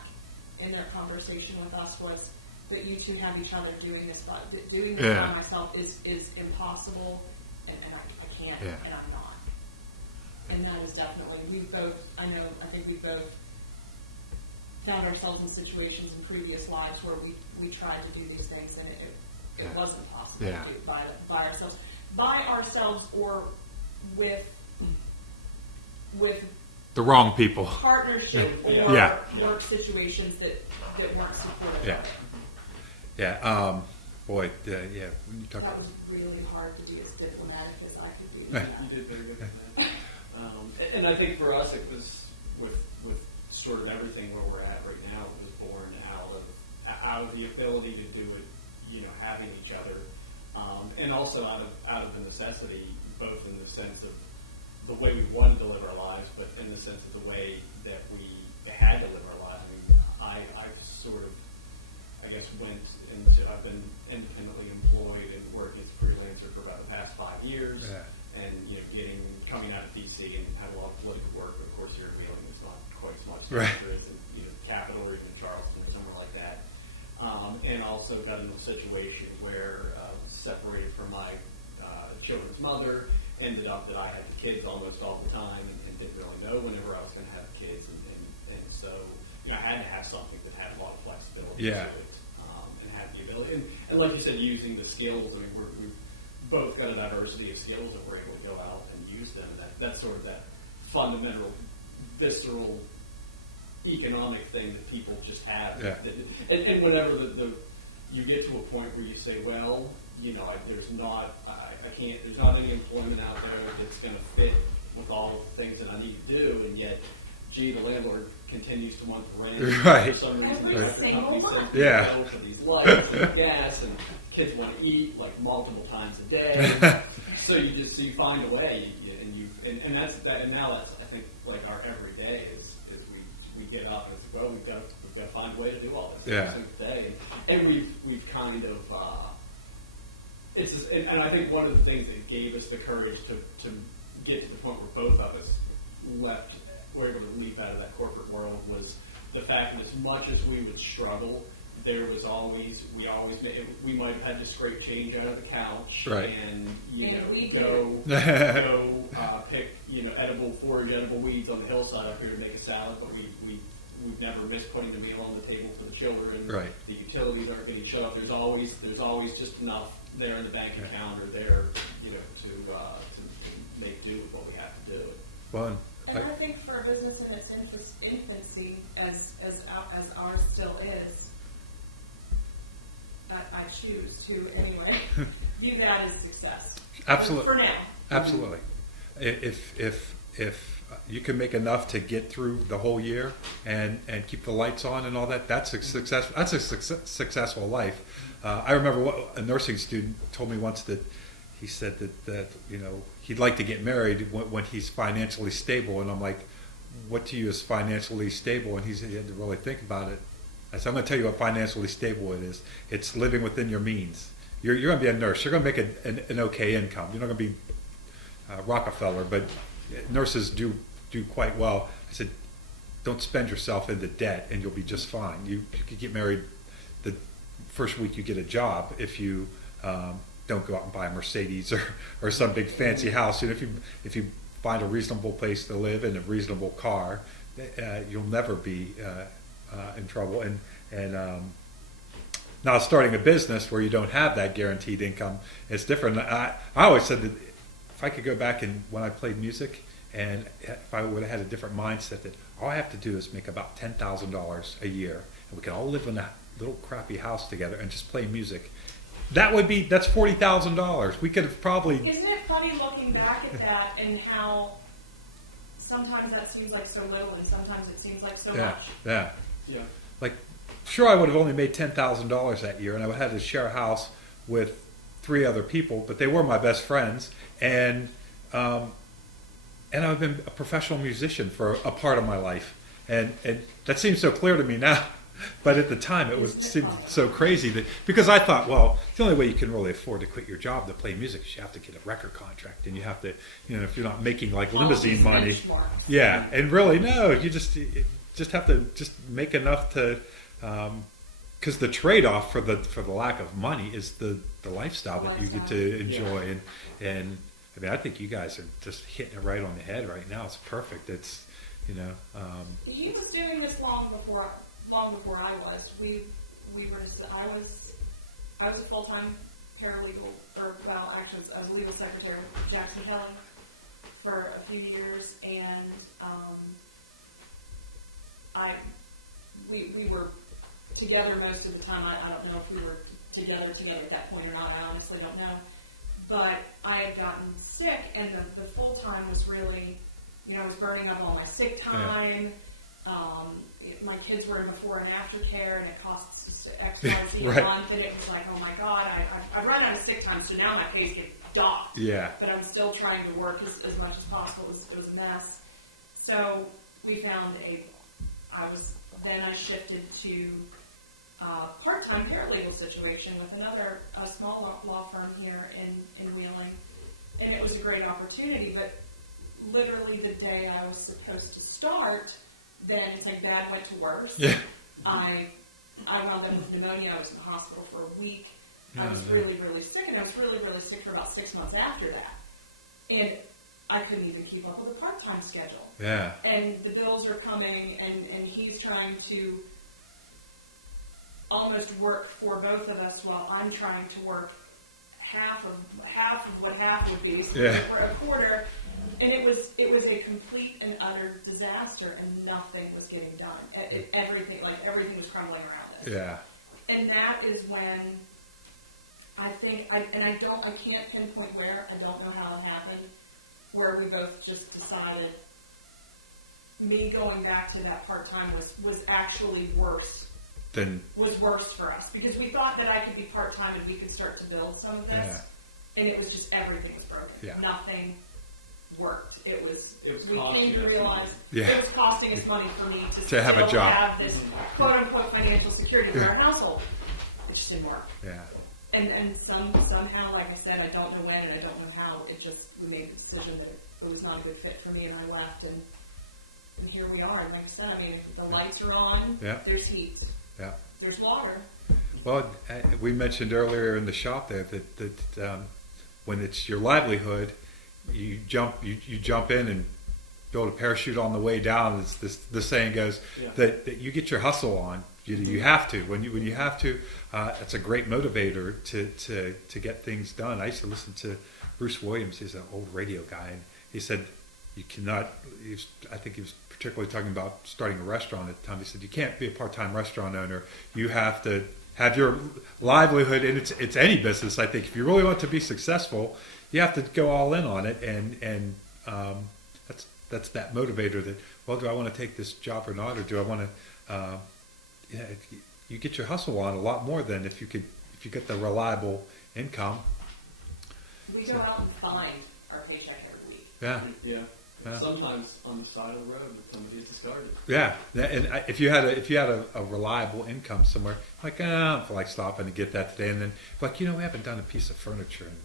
in their conversation with us was that you two have each other doing this, but doing this by myself is impossible, and I can't, and I'm not. And that is definitely, I think we both found ourselves in situations in previous lives where we tried to do these things, and it wasn't possible to do by ourselves or with The wrong people. partnership or work situations that weren't supportive. Yeah. Yeah. Boy. Yeah. When you talk That about was really hard to be as diplomatic as I could be. You did very good at that. And I think for us, it was with sort of everything where we're at right now. It was born out of the ability to do it, having each other, and also out of the necessity, both in the sense of the way we want to live our lives, but in the sense of the way that we had to live our lives. I mean, I've sort of, I guess, I've been independently employed and working as a freelancer for about the past 5 years, and coming out of DC and had a lot of political work. But of course, here in Wheeling, it's not quite as much as there is in Capital or even Charleston or somewhere like that. And also got into a situation where I was separated from my children's mother. Ended up that I had the kids almost all the time and didn't really know whenever I was going to have kids, and so I had to have something that had a lot of flexibility to it, and had the ability, and like you said, using the skills. I mean, we've both got a diversity of skills that we're able to go out and use them. That's sort of that fundamental, visceral, economic thing that people just have. Yeah. And whenever you get to a point where you say, well, there's not any employment out there that's going to fit with all the things that I need to do, and yet, the landlord continues to want the rent. Right. For some reason, Every single month. bill for these lights and gas, and kids want to eat like multiple times a day. So you find a way, and that's that. And now that's, I think, like our everyday is we get up and it's we've got to find a way to do all this every single day, and we've kind of. It's just, and I think one of the things that gave us the courage to get to the point where both of us were able to leap out of that corporate world was the fact that as much as we would struggle, there was we might have had to scrape change out of the couch, and go pick edible weeds on the hillside up here to make a salad, but we've never missed putting the meal on the table for the children. Right. The utilities aren't getting shut off. There's always just enough there in the bank account or there, to make do with what we have to do. Well, And I think for a business in its infancy, as ours still is, I choose to anyway view that as success. absolutely. For now. Absolutely. If you can make enough to get through the whole year and keep the lights on and all that, that's a success. That's a successful life. I remember what a nursing student told me once, that he said that he'd like to get married when he's financially stable, and I'm like, what to you is financially stable? And he said he had to really think about it. I said, I'm going to tell you what financially stable it is. It's living within your means. You're going to be a nurse. You're going to make an okay income. You're not going to be Rockefeller, but nurses do quite well. I said, don't spend yourself into debt, and you'll be just fine. You could get married the first week you get a job if you don't go out and buy a Mercedes or some big fancy house. And if you find a reasonable place to live and a reasonable car, you'll never be in trouble. And now starting a business where you don't have that guaranteed income, it's different. I always said that if I could go back and when I played music, and if I would have had a different mindset that all I have to do is make about $10,000 a year, and we can all live in a little crappy house together and just play music, that's $40,000. We could have probably. Isn't it funny looking back at that and how sometimes that seems like so little and sometimes it seems like so much? Yeah. Yeah. Like, sure, I would have only made $10,000 that year, and I would have had to share a house with 3 other people, but they were my best friends, and I've been a professional musician for a part of my life, and that seems so clear to me now, but at the time seemed so crazy that, because I thought, well, the only way you can really afford to quit your job to play music is you have to get a record contract, and you have to, if you're not making like limousine money, yeah, and really no, you just have to just make enough to, because the trade-off for the lack of money is the lifestyle that you get to enjoy, and I mean, I think you guys are just hitting it right on the head right now. It's perfect. It's, He was doing this long before I was. I was a full-time paralegal, actually, I was a legal secretary with Jackson Kelly for a few years, and we were together most of the time. I don't know if we were together at that point or not. I honestly don't know. But I had gotten sick, and the full time was really, I was burning up all my sick time. My kids were in before and after care, and it costs X, Y, Z a month, and it was like, oh my God, I run out of sick time, so now my case gets docked. Yeah. But I'm still trying to work as much as possible. It was a mess. So we found then I shifted to part-time paralegal situation with a small law firm here in Wheeling, and it was a great opportunity, but literally the day I was supposed to start, then Dad went to worse. Yeah. I wound up with pneumonia. I was in the hospital for a week. I was really, really sick, and I was really, really sick for about 6 months after that. And I couldn't even keep up with a part-time schedule. Yeah. And the bills are coming, and he's trying to almost work for both of us while I'm trying to work half of what half would be, so we're a quarter. And it was a complete and utter disaster, and nothing was getting done. Everything was crumbling around us. Yeah. And that is when I think I can't pinpoint where. I don't know how it happened. Where we both just decided me going back to that part time was actually worse. Was worse for us, because we thought that I could be part time and we could start to build some of this, and it was just everything was broken. Yeah. Nothing worked. We came to realize it was costing us money for me to have a job, have this quote unquote financial security for our household. It just didn't work. Yeah. And somehow, like I said, I don't know when and I don't know how, we made the decision that it was not a good fit for me, and I left, and here we are. Like I said, if the lights are on, there's heat. Yeah. There's water. Well, we mentioned earlier in the shop there that when it's your livelihood, you jump in and build a parachute on the way down. As the saying goes, Yeah. that you get your hustle on. You have to when you have to. It's a great motivator to get things done. I used to listen to Bruce Williams. He's an old radio guy, and he said you cannot. I think he was particularly talking about starting a restaurant at the time. He said you can't be a part-time restaurant owner. You have to have your livelihood, and it's any business. I think if you really want to be successful, you have to go all in on it, and that's that motivator. That, well, do I want to take this job or not, or do I want to? You get your hustle on a lot more than if you get the reliable income. We go out and find our paycheck every week. Yeah. Yeah. Yeah. Sometimes on the side of the road, somebody is discarded. Yeah, and if you had a reliable income somewhere, like I don't feel like stopping to get that today, and then like we haven't done a piece of furniture in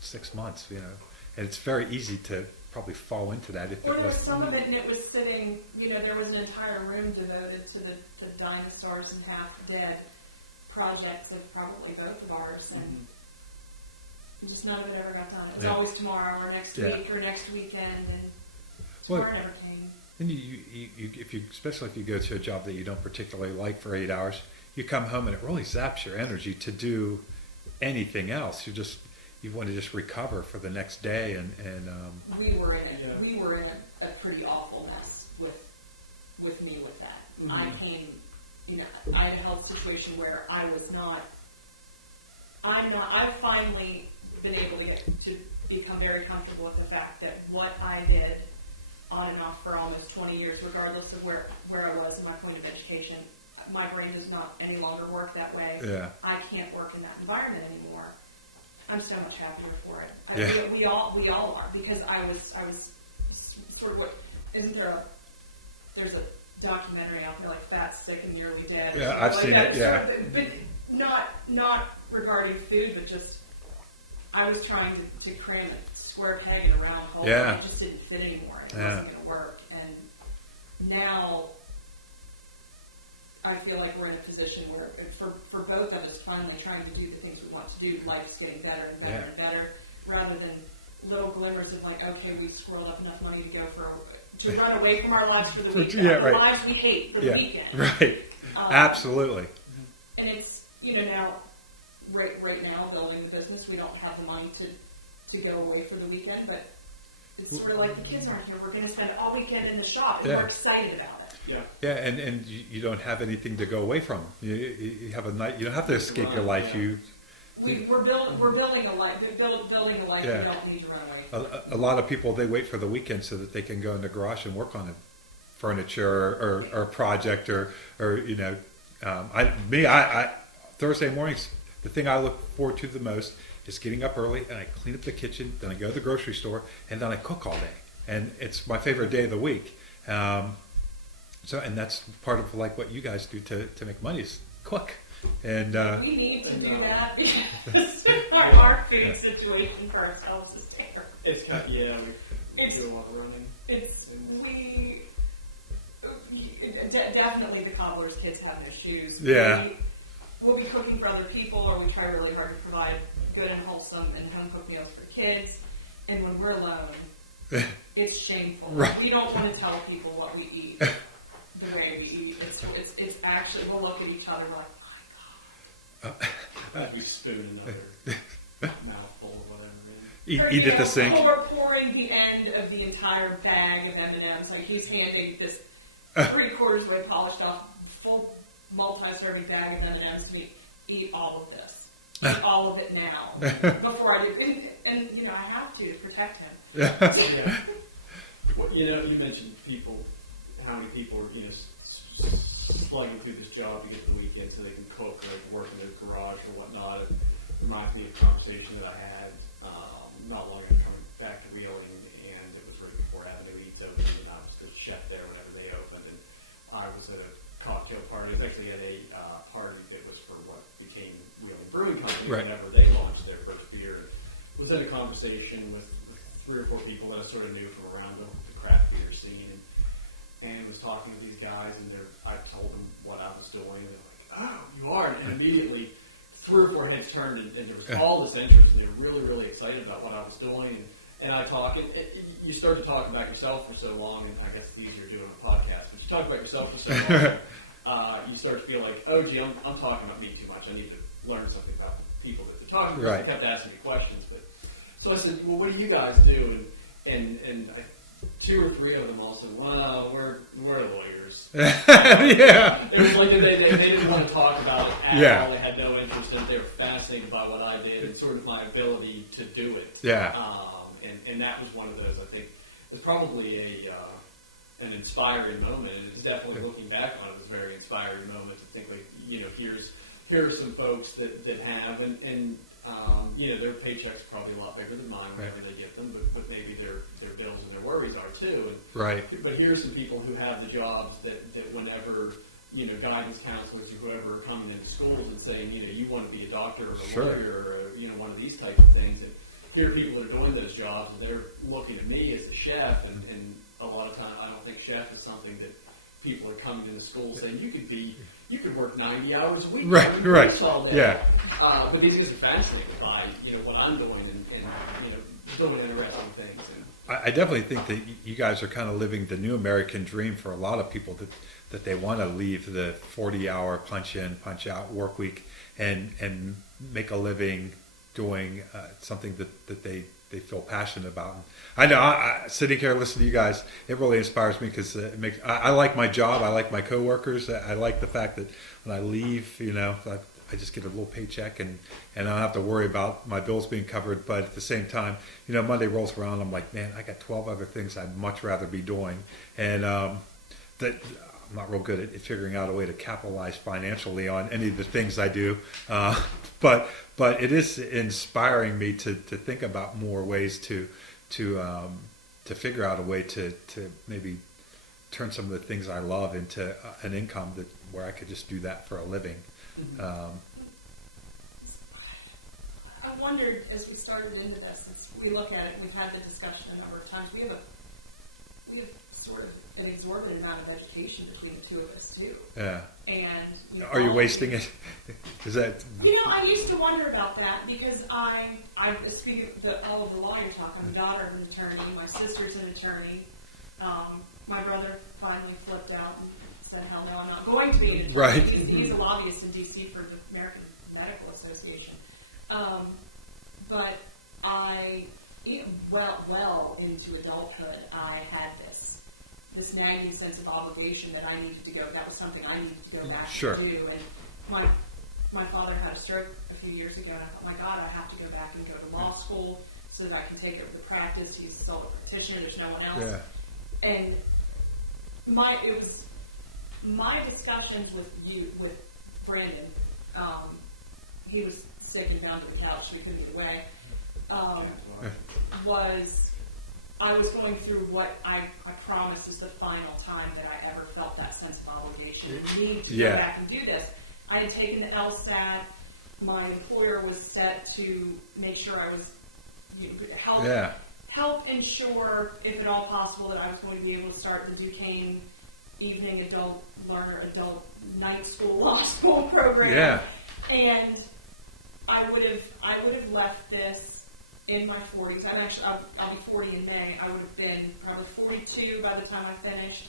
6 months, and it's very easy to probably fall into that if Or it there was was. some of it, and it was sitting. There was an entire room devoted to the dinosaurs and half dead projects of probably both of ours, and just none of it ever got done. It was Yeah. always tomorrow or next Yeah. week or next weekend, and Well, tomorrow never came. And especially if you go to a job that you don't particularly like for 8 hours, you come home and it really zaps your energy to do anything else. You want to just recover for the next day, and We were in it. Yeah. We were in a pretty awful mess with me with that. Mhm. I came, I had a health situation where I've finally been able to become very comfortable with the fact that what I did on and off for almost 20 years, regardless of where I was in my point of education, my brain does not any longer work that way. Yeah. I can't work in that environment anymore. I'm so much happier for it. Yeah. We all are, because I was sort of what isn't there? There's a documentary out there like Fat, Sick, and Nearly Dead. Yeah, I've seen it, yeah. But not regarding food, but just I was trying to cram a square peg in a round hole. Yeah. And it just didn't fit anymore. And it Yeah. wasn't going to work. And now I feel like we're in a position where, for both of us, finally trying to do the things we want to do, life's getting better and better and better, rather than little glimmers of like, okay, we squirreled up enough money to run away from our lives for the weekend, yeah, the right. lives we hate for the weekend. Right, absolutely. And it's now, right now, building the business, we don't have the money to go away for the weekend, but it's sort of like the kids aren't here. We're going to spend all weekend in the shop, and Yeah. we're excited about it. Yeah. Yeah, and you don't have anything to go away from. You have a night. You don't have to escape your life. Yeah. We're building a life. Building a life Yeah. we don't need to run away from. A lot of people, they wait for the weekend so that they can go in the garage and work on a furniture or a project or I Thursday mornings, the thing I look forward to the most is getting up early and I clean up the kitchen, then I go to the grocery store, and then I cook all day, and it's my favorite day of the week. And that's part of like what you guys do to make money is cook. And We need to do that because our food situation for ourselves is terrible. It's kind of, we It's- do a lot of running. Definitely the cobbler's kids have no shoes. Yeah. We'll be cooking for other people, or we try really hard to provide good and wholesome and home cooked meals for kids. And when we're alone, it's shameful. Right. We don't want to tell people what we eat, the way we eat. It's actually, we'll look at each other like, Like we spoon another mouthful or whatever. eat at the sink. Pouring the end of the entire bag of M&Ms. Like he's handing this 3/4 way polished off, full multi-serving bag of M&Ms to me. Eat all of this. Eat all of it now. Before I do. And I have to protect him. Yeah. Well, you mentioned how many people are, slugging through this job to get to the weekend so they can cook or work in the garage or whatnot. It reminds me of a conversation that I had not long ago coming back to Wheeling, and it was right before Avenue Eats opened, and I was the chef there whenever they opened, and I was at a cocktail party. I was actually at a party that was for what became Wheeling Brewing Company Right. whenever they launched their first beer. I was in a conversation with 3 or 4 people that I sort of knew from around the craft beer scene, and was talking to these guys, and I told them what I was doing, and they're like, "Oh, you are!" And immediately 3 or 4 heads turned, and there was all this interest, and they were really, really excited about what I was doing. and I talk, and you start to talk about yourself for so long, and I guess it's easier doing a podcast, but you talk about yourself for so long, you start to feel like, oh, gee, I'm talking about me too much. I need to learn something about the people that they're talking about. Right. They kept asking me questions. So I said, well, what do you guys do? And two or three of them all said, well, we're lawyers. Yeah. It was like they didn't want to talk about it at Yeah. all. They had no interest in it. They were fascinated by what I did and sort of my ability to do it. Yeah. And that was one of those, I think, was probably an inspiring moment. And it's definitely, looking back on it, was a very inspiring moment to think, like, here are some folks that have, and their paychecks are probably a lot bigger than mine whenever they get them, but maybe their bills and their worries are too. And, Right. But here's some people who have the jobs that whenever, guidance counselors or whoever are coming into schools and saying, you want to be a doctor or a lawyer or, one of these types of things. And here are people that are doing those jobs, and they're looking at me as a chef, and a lot of times I don't think chef is something that people are coming into school saying you could work 90 hours a week. Right. All day. Yeah. But these guys are fascinated by what I'm doing and doing interesting things. And I definitely think that you guys are kind of living the new American dream for a lot of people that they want to leave the 40-hour punch in, punch out work week and make a living doing something that they feel passionate about. I know, I sitting here listening to you guys, it really inspires me because it makes. I like my job. I like my coworkers. I like the fact that when I leave, I just get a little paycheck and I don't have to worry about my bills being covered. But at the same time, Monday rolls around, I'm like, man, I got 12 other things I'd much rather be doing, and that. I'm not real good at figuring out a way to capitalize financially on any of the things I do, but it is inspiring me to think about more ways to figure out a way to maybe turn some of the things I love into an income where I could just do that for a living. I wondered, as we started into this, as we look at it, we've had the discussion a number of times. We have sort of an exorbitant amount of education between the two of us too. Yeah. And are you wasting it? Is that? I used to wonder about that because I speak of all of the lawyers talk. I'm the daughter of an attorney. My sister's an attorney. My brother finally flipped out and said, "Hell no, I'm not going to be an attorney." Right. He's a lobbyist in D.C. for the American Medical Association. But well into adulthood, I had this nagging sense of obligation that I needed to go. That was something I needed to go back and do. And my father had a stroke a few years ago, and I thought, my God, I have to go back and go to law school so that I can take over the practice. He's a solo practitioner. There's no one else. Yeah. And it was my discussions with Brandon. He was sick and down to the couch, so he couldn't get away. I was going through what I promised is the final time that I ever felt that sense of obligation and need to go back and do this. I had taken the LSAT. My employer was set to make sure I was help ensure, if at all possible, that I was going to be able to start the Duquesne Evening Adult Night School Law School program. Yeah. And I would have left this in my 40s. I'll be 40 in May. I would have been probably 42 by the time I finished.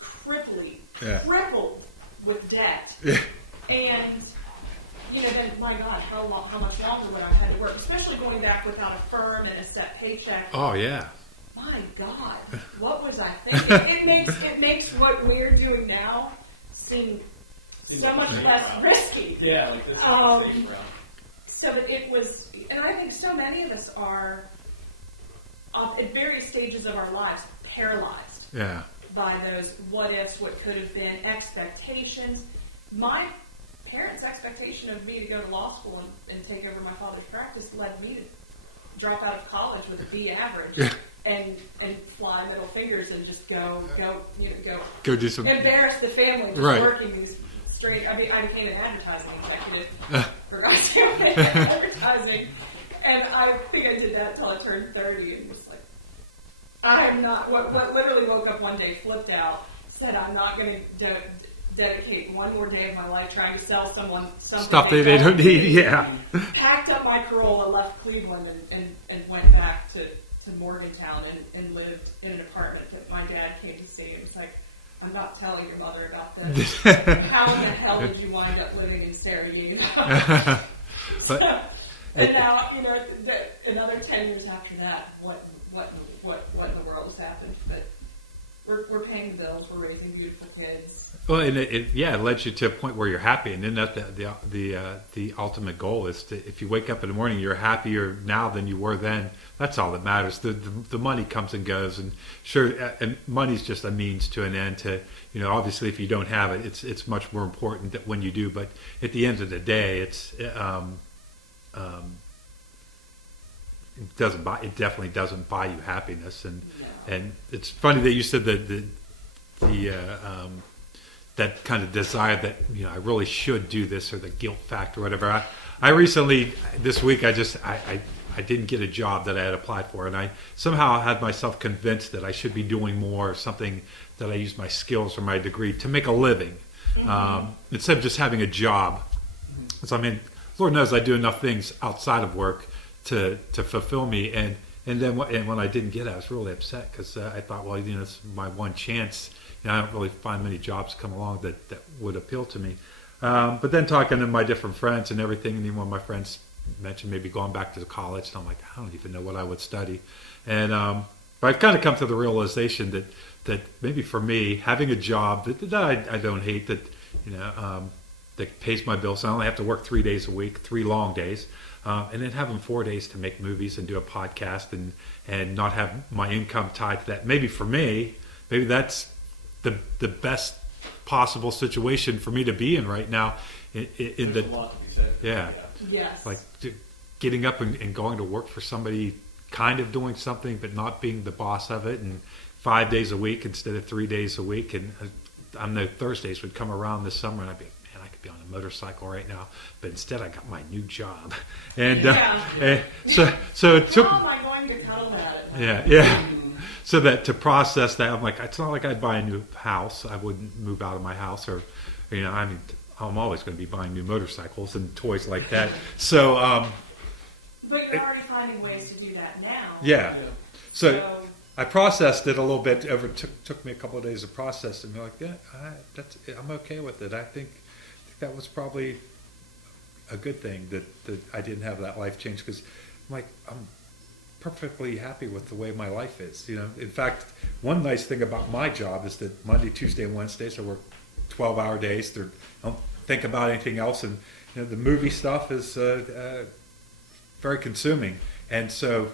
Crippled with debt. Yeah. And then my God, how much longer would I have had to work? Especially going back without a firm and a set paycheck. Oh yeah. My God, what was I thinking? It makes what we're doing now seem so much less risky. Yeah, like that's a safe route. So that it was, and I think so many of us are, at various stages of our lives, paralyzed by those what ifs, what could have been, expectations. My parents' expectation of me to go to law school and take over my father's practice led me to drop out of college with a B average and fly middle fingers and just go do some, embarrass the family just working these straight. I became an advertising executive. Forgot to advertising, and I think I did that until I turned 30, and just like, I am not. What literally woke up one day, flipped out, said I'm not going to dedicate one more day of my life trying to sell someone something Stuff that they don't need. Yeah. Packed up my Corolla, left Cleveland, and went back to Morgantown and lived in an apartment that my dad came to see. It was like, I'm not telling your mother about this. How in the hell did you wind up living in Sarah? And now, another 10 years after that, what in the world has happened? But we're paying the bills, we're raising beautiful kids. Well, and it led you to a point where you're happy, and then that the ultimate goal is to, if you wake up in the morning, you're happier now than you were then. That's all that matters. The money comes and goes, and sure, and money's just a means to an end. To obviously, if you don't have it, it's much more important that when you do. But at the end of the day, it definitely doesn't buy you happiness, and it's funny that you said that that kind of desire that I really should do this, or the guilt factor, or whatever. I recently this week I didn't get a job that I had applied for, and I somehow had myself convinced that I should be doing more, something that I use my skills or my degree to make a living, instead of just having a job. So Lord knows I do enough things outside of work to fulfill me, and then when I didn't get it, I was really upset, because I thought, well, it's my one chance. I don't really find many jobs come along that would appeal to me. But then talking to my different friends and everything, and even one of my friends mentioned maybe going back to college, and I'm like, I don't even know what I would study. And but I've kind of come to the realization that maybe for me, having a job that I don't hate, that that pays my bills, so I only have to work 3 days a week, 3 long days, and then having 4 days to make movies and do a podcast, and not have my income tied to that. Maybe for me, maybe that's the best possible situation for me to be in right now. There's a lot to be said. Yeah. Yes. Like getting up and going to work for somebody, kind of doing something, but not being the boss of it, and 5 days a week instead of 3 days a week. And I know Thursdays would come around this summer, and I'd be like, man, I could be on a motorcycle right now, but instead I got my new job. And so it took. How am I going to cuddle at it? Yeah. So that to process that, I'm like, it's not like I'd buy a new house. I wouldn't move out of my house, or, I'm always going to be buying new motorcycles and toys like that. So, but you're already finding ways to do that now. Yeah. So I processed it a little bit. Took me a couple of days to process, and I'm like, yeah, I'm okay with it. I think that was probably a good thing that I didn't have that life change, because I'm perfectly happy with the way my life is. In fact, one nice thing about my job is that Monday, Tuesday, and Wednesdays I work 12-hour days. I don't think about anything else, and the movie stuff is very consuming, and so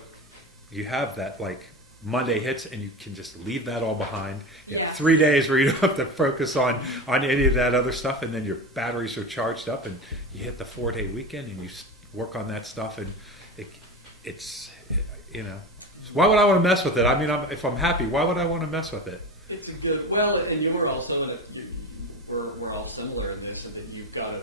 you have that, like, Monday hits and you can just leave that all behind. You have 3 days where you don't have to focus on any of that other stuff, and then your batteries are charged up, and you hit the 4-day weekend and you work on that stuff, and it's why would I want to mess with it? If I'm happy, why would I want to mess with it? It's a good, and you were also we're all similar in this, and that you've got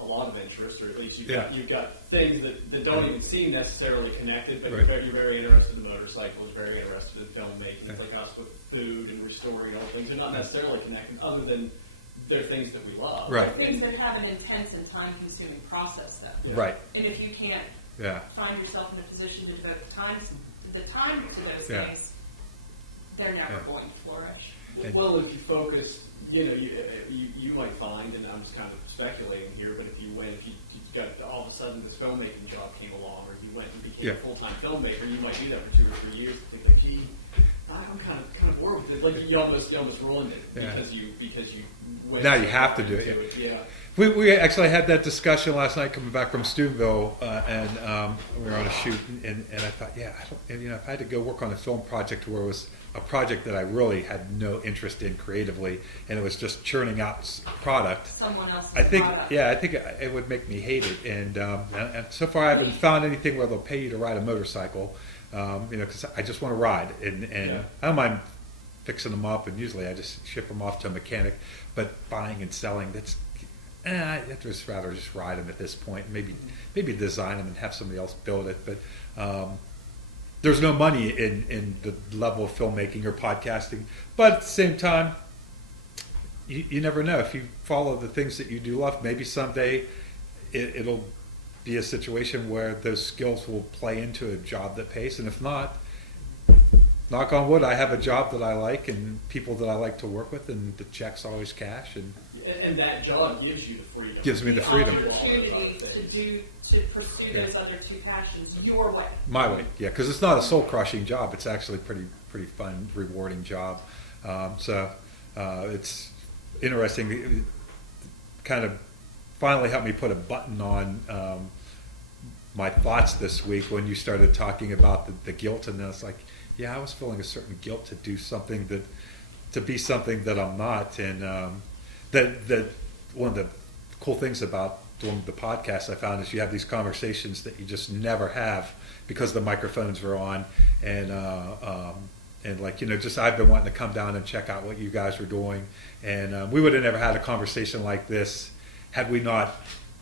a lot of interest, or at least you've got things that don't even seem necessarily connected, but you're very interested in motorcycles, very interested in filmmaking. It's like us with food and restoring all things. They're not necessarily connected, other than they're things that we love. Right. Things that have an intense and time-consuming process, though. Right. And if you can't find yourself in a position to devote the time to those things, they're never going to flourish. Well, if you focus, you might find, and I'm just kind of speculating here, but if you got all of a sudden this filmmaking job came along, or you went and became a full-time filmmaker, you might do that for 2 or 3 years and think like, gee, I'm kind of bored with it. Like you almost ruined it because you went. Now you have to do it. Yeah. We actually had that discussion last night coming back from Steubenville, and we were on a shoot, and I thought, if I had to go work on a film project where it was a project that I really had no interest in creatively, and it was just churning out product. Someone else's product. I think it would make me hate it, and so far I haven't found anything where they'll pay you to ride a motorcycle, because I just want to ride, and I don't mind fixing them up, and usually I just ship them off to a mechanic, but buying and selling, that's. I'd just rather just ride them at this point. Maybe design them and have somebody else build it. But there's no money in the level of filmmaking or podcasting. But at the same time, you never know. If you follow the things that you do love, maybe someday it'll be a situation where those skills will play into a job that pays. And if not, knock on wood, I have a job that I like and people that I like to work with, and the check's always cash. And that job gives you the freedom. Gives me the freedom. Opportunity to pursue those other two passions your way. My way, yeah, because it's not a soul-crushing job. It's actually pretty fun, rewarding job. It's interesting. It kind of finally helped me put a button on my thoughts this week when you started talking about the guilt, and I was like, yeah, I was feeling a certain guilt to do something to be something that I'm not, and that one of the cool things about doing the podcast I found is you have these conversations that you just never have because the microphones are on, and like, just I've been wanting to come down and check out what you guys were doing, and we would have never had a conversation like this had we not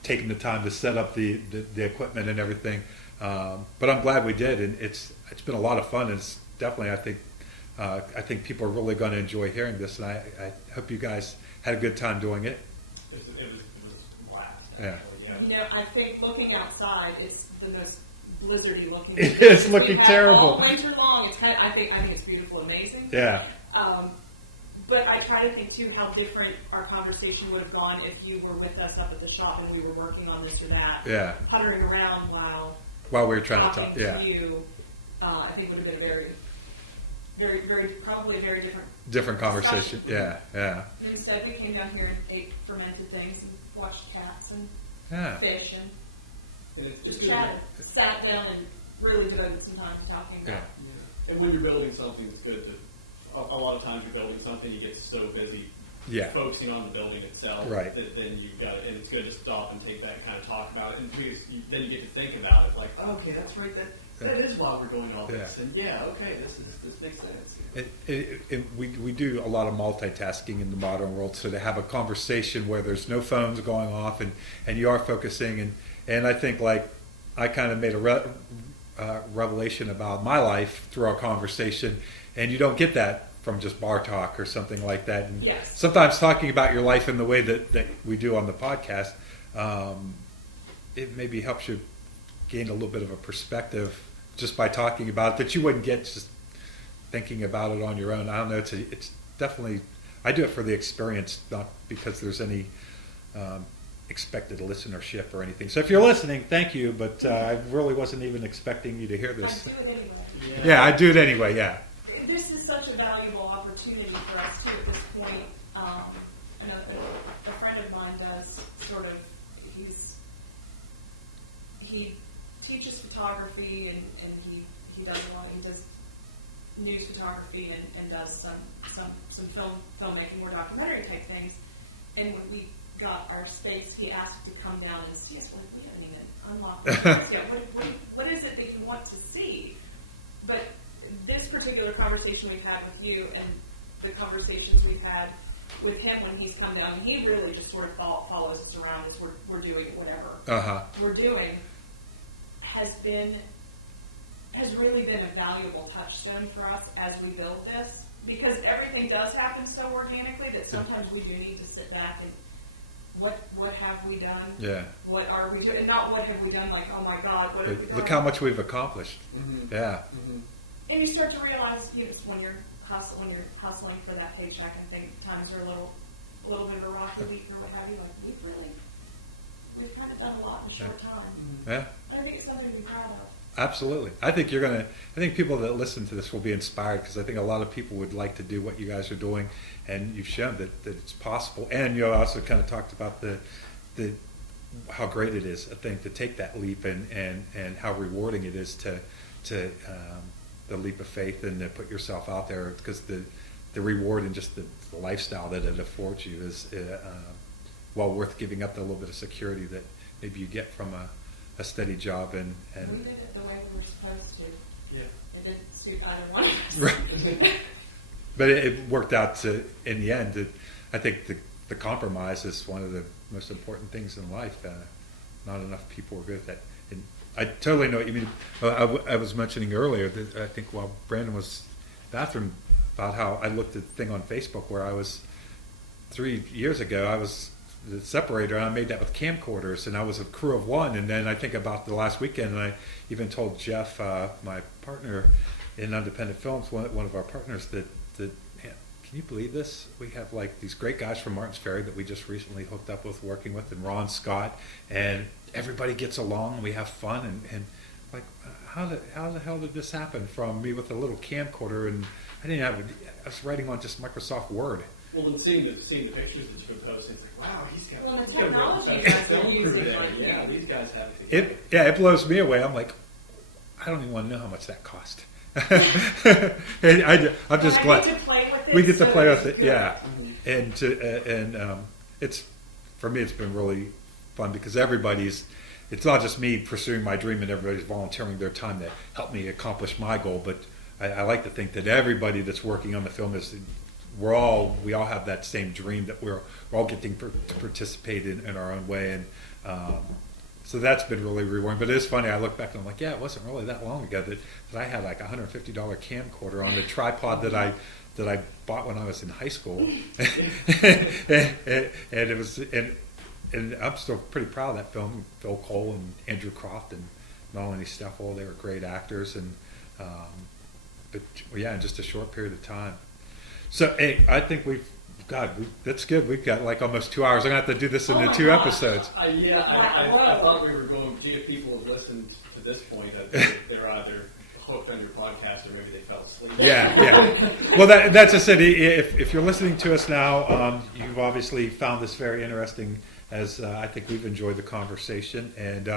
taken the time to set up the equipment and everything. But I'm glad we did, and it's been a lot of fun. And it's definitely, I think people are really going to enjoy hearing this, and I hope you guys had a good time doing it. It was a blast. Yeah. I think looking outside is the most blizzardy looking. It is looking terrible. All winter long, it's I think it's beautiful, amazing. Yeah. But I try to think too how different our conversation would have gone if you were with us up at the shop and we were working on this or that. Yeah. Puttering around while we were trying talking to talk. to you, I think would have been probably a very Different conversation. discussion. Yeah. Instead, we came down here and ate fermented things and watched cats and Yeah. fish and it's just good. chatted, sat down and really devoted some time to talking about. Yeah. And when you're building something, it's good to. A lot of times you're building something, you get so busy focusing on the building itself, right? Then you've got it, and it's good to stop and take that and kind of talk about it, and because then you get to think about it, like, oh, okay, that's right, that is why we're doing all this, and okay, this makes sense. We do a lot of multitasking in the modern world, so to have a conversation where there's no phones going off and you are focusing, and I think, like, I kind of made a revelation about my life through our conversation, and you don't get that from just bar talk or something like that. And sometimes talking about your life in the way that we do on the podcast, it maybe helps you gain a little bit of a perspective just by talking about it that you wouldn't get just thinking about it on your own. I don't know. It's definitely, I do it for the experience, not because there's any expected listenership or anything. So if you're listening, thank you, but I really wasn't even expecting you to hear this. I do it anyway. Yeah, I do it anyway, yeah. This is such a valuable opportunity for us too at this point. I know a friend of mine does he teaches photography and he does a lot. He does news photography and does some filmmaking, more documentary type things. And when we got our space, he asked to come down and see us. We haven't even unlocked the space yet. What is it that you want to see? But this particular conversation we've had with you and the conversations we've had with him when he's come down, he really just sort of follows us around as we're doing whatever we're doing, has really been a valuable touchstone for us as we build this, because everything does happen so organically that sometimes we do need to sit back and what have we done? Yeah. What are we doing? And not what have we done, like, oh my God, what have we done? Look how much we've accomplished. Mm-hmm. Yeah. Mm-hmm. And you start to realize, when you're hustling for that paycheck, and think times are a little bit of a rocky week or what have you, like we've kind of done a lot in a short time. Yeah. I think it's something to be proud of. Absolutely. I think people that listen to this will be inspired, because I think a lot of people would like to do what you guys are doing, and you've shown that it's possible. And you also kind of talked about the how great it is, I think, to take that leap, and how rewarding it is to the leap of faith and to put yourself out there, because the reward and just the lifestyle that it affords you is well worth giving up the little bit of security that maybe you get from a steady job. And we did it the way we were supposed to. Yeah. It didn't suit either one of us. Right. But it worked out in the end. I think the compromise is one of the most important things in life. Not enough people are good at that. And I totally know what you mean. I was mentioning earlier that I think while Brandon was in the bathroom about how I looked at the thing on Facebook where I was 3 years ago, I was the separator, and I made that with camcorders, and I was a crew of one. And then I think about the last weekend, and I even told Jeff, my partner in Independent Films, one of our partners, that man, can you believe this? We have like these great guys from Martins Ferry that we just recently hooked up with, working with, and Ron Scott, and everybody gets along, and we have fun, and like, how the hell did this happen from me with a little camcorder, and I was writing on just Microsoft Word. Well, and seeing the pictures that you can post, it's like, wow, he's got. Well, the he's got a real technology professional guys are film using crew there. like Yeah, you. these guys have it. It blows me away. I'm like, I don't even want to know how much that cost. I'm just And glad I get to play with it, we get to so play with it's it. Yeah, Mhm. and it's, for me, it's been really fun because it's not just me pursuing my dream and everybody's volunteering their time to help me accomplish my goal, but I like to think that everybody that's working on the film we all have that same dream, that we're all getting to participate in our own way, and so that's been really rewarding. But it is funny, I look back and I'm like, yeah, it wasn't really that long ago that I had like a $150 camcorder on the tripod that I bought when I was in high school, and it was, and I'm still pretty proud of that film. Phil Cole and Andrew Croft and Melanie Steffel, they were great actors, and but yeah, in just a short period of time. So, hey, I think that's good. We've got like almost 2 hours. I'm going to have to do this into 2 episodes. I thought we were going, gee, if people have listened to this point, they're either hooked on your podcast or maybe they fell asleep. Yeah. Well, that's just it. If you're listening to us now, you've obviously found this very interesting, as I think we've enjoyed the conversation. And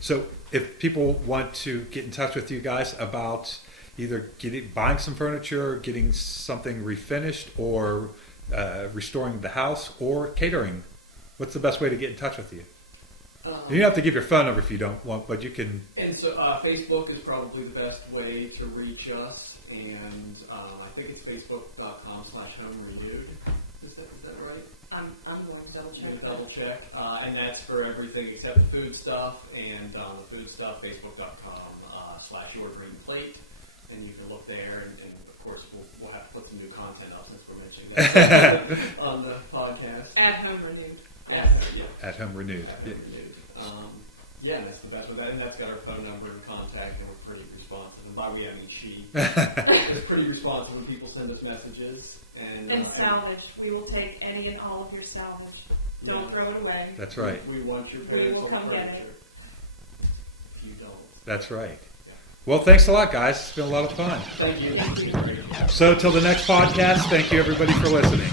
so if people want to get in touch with you guys about either buying some furniture, getting something refinished, or restoring the house, or catering, what's the best way to get in touch with you? You don't have to give your phone number if you don't want, but you can. And so Facebook is probably the best way to reach us, and I think it's facebook.com/homerenewed. Is that right? I'm going to double You check. can double check, and that's for everything except the food stuff. And the food stuff, facebook.com/yourgreenplate, and you can look there. And of course, we'll have to put some new content up since we're mentioning it on the podcast. At home renewed. At Home Renewed. At Home Renewed. Yeah, that's the best way. And that's got our phone number and contact, and we're pretty responsive. And by we, I mean she. It's pretty responsive when people send us messages. And salvage. We will take any and all of your salvage. Don't throw it away. That's right. We want your We pants will on come get furniture. it. If you don't. That's right. Well, thanks a lot, guys. It's been a lot of fun. Thank you. Thank you. So, till the next podcast, thank you, everybody, for listening.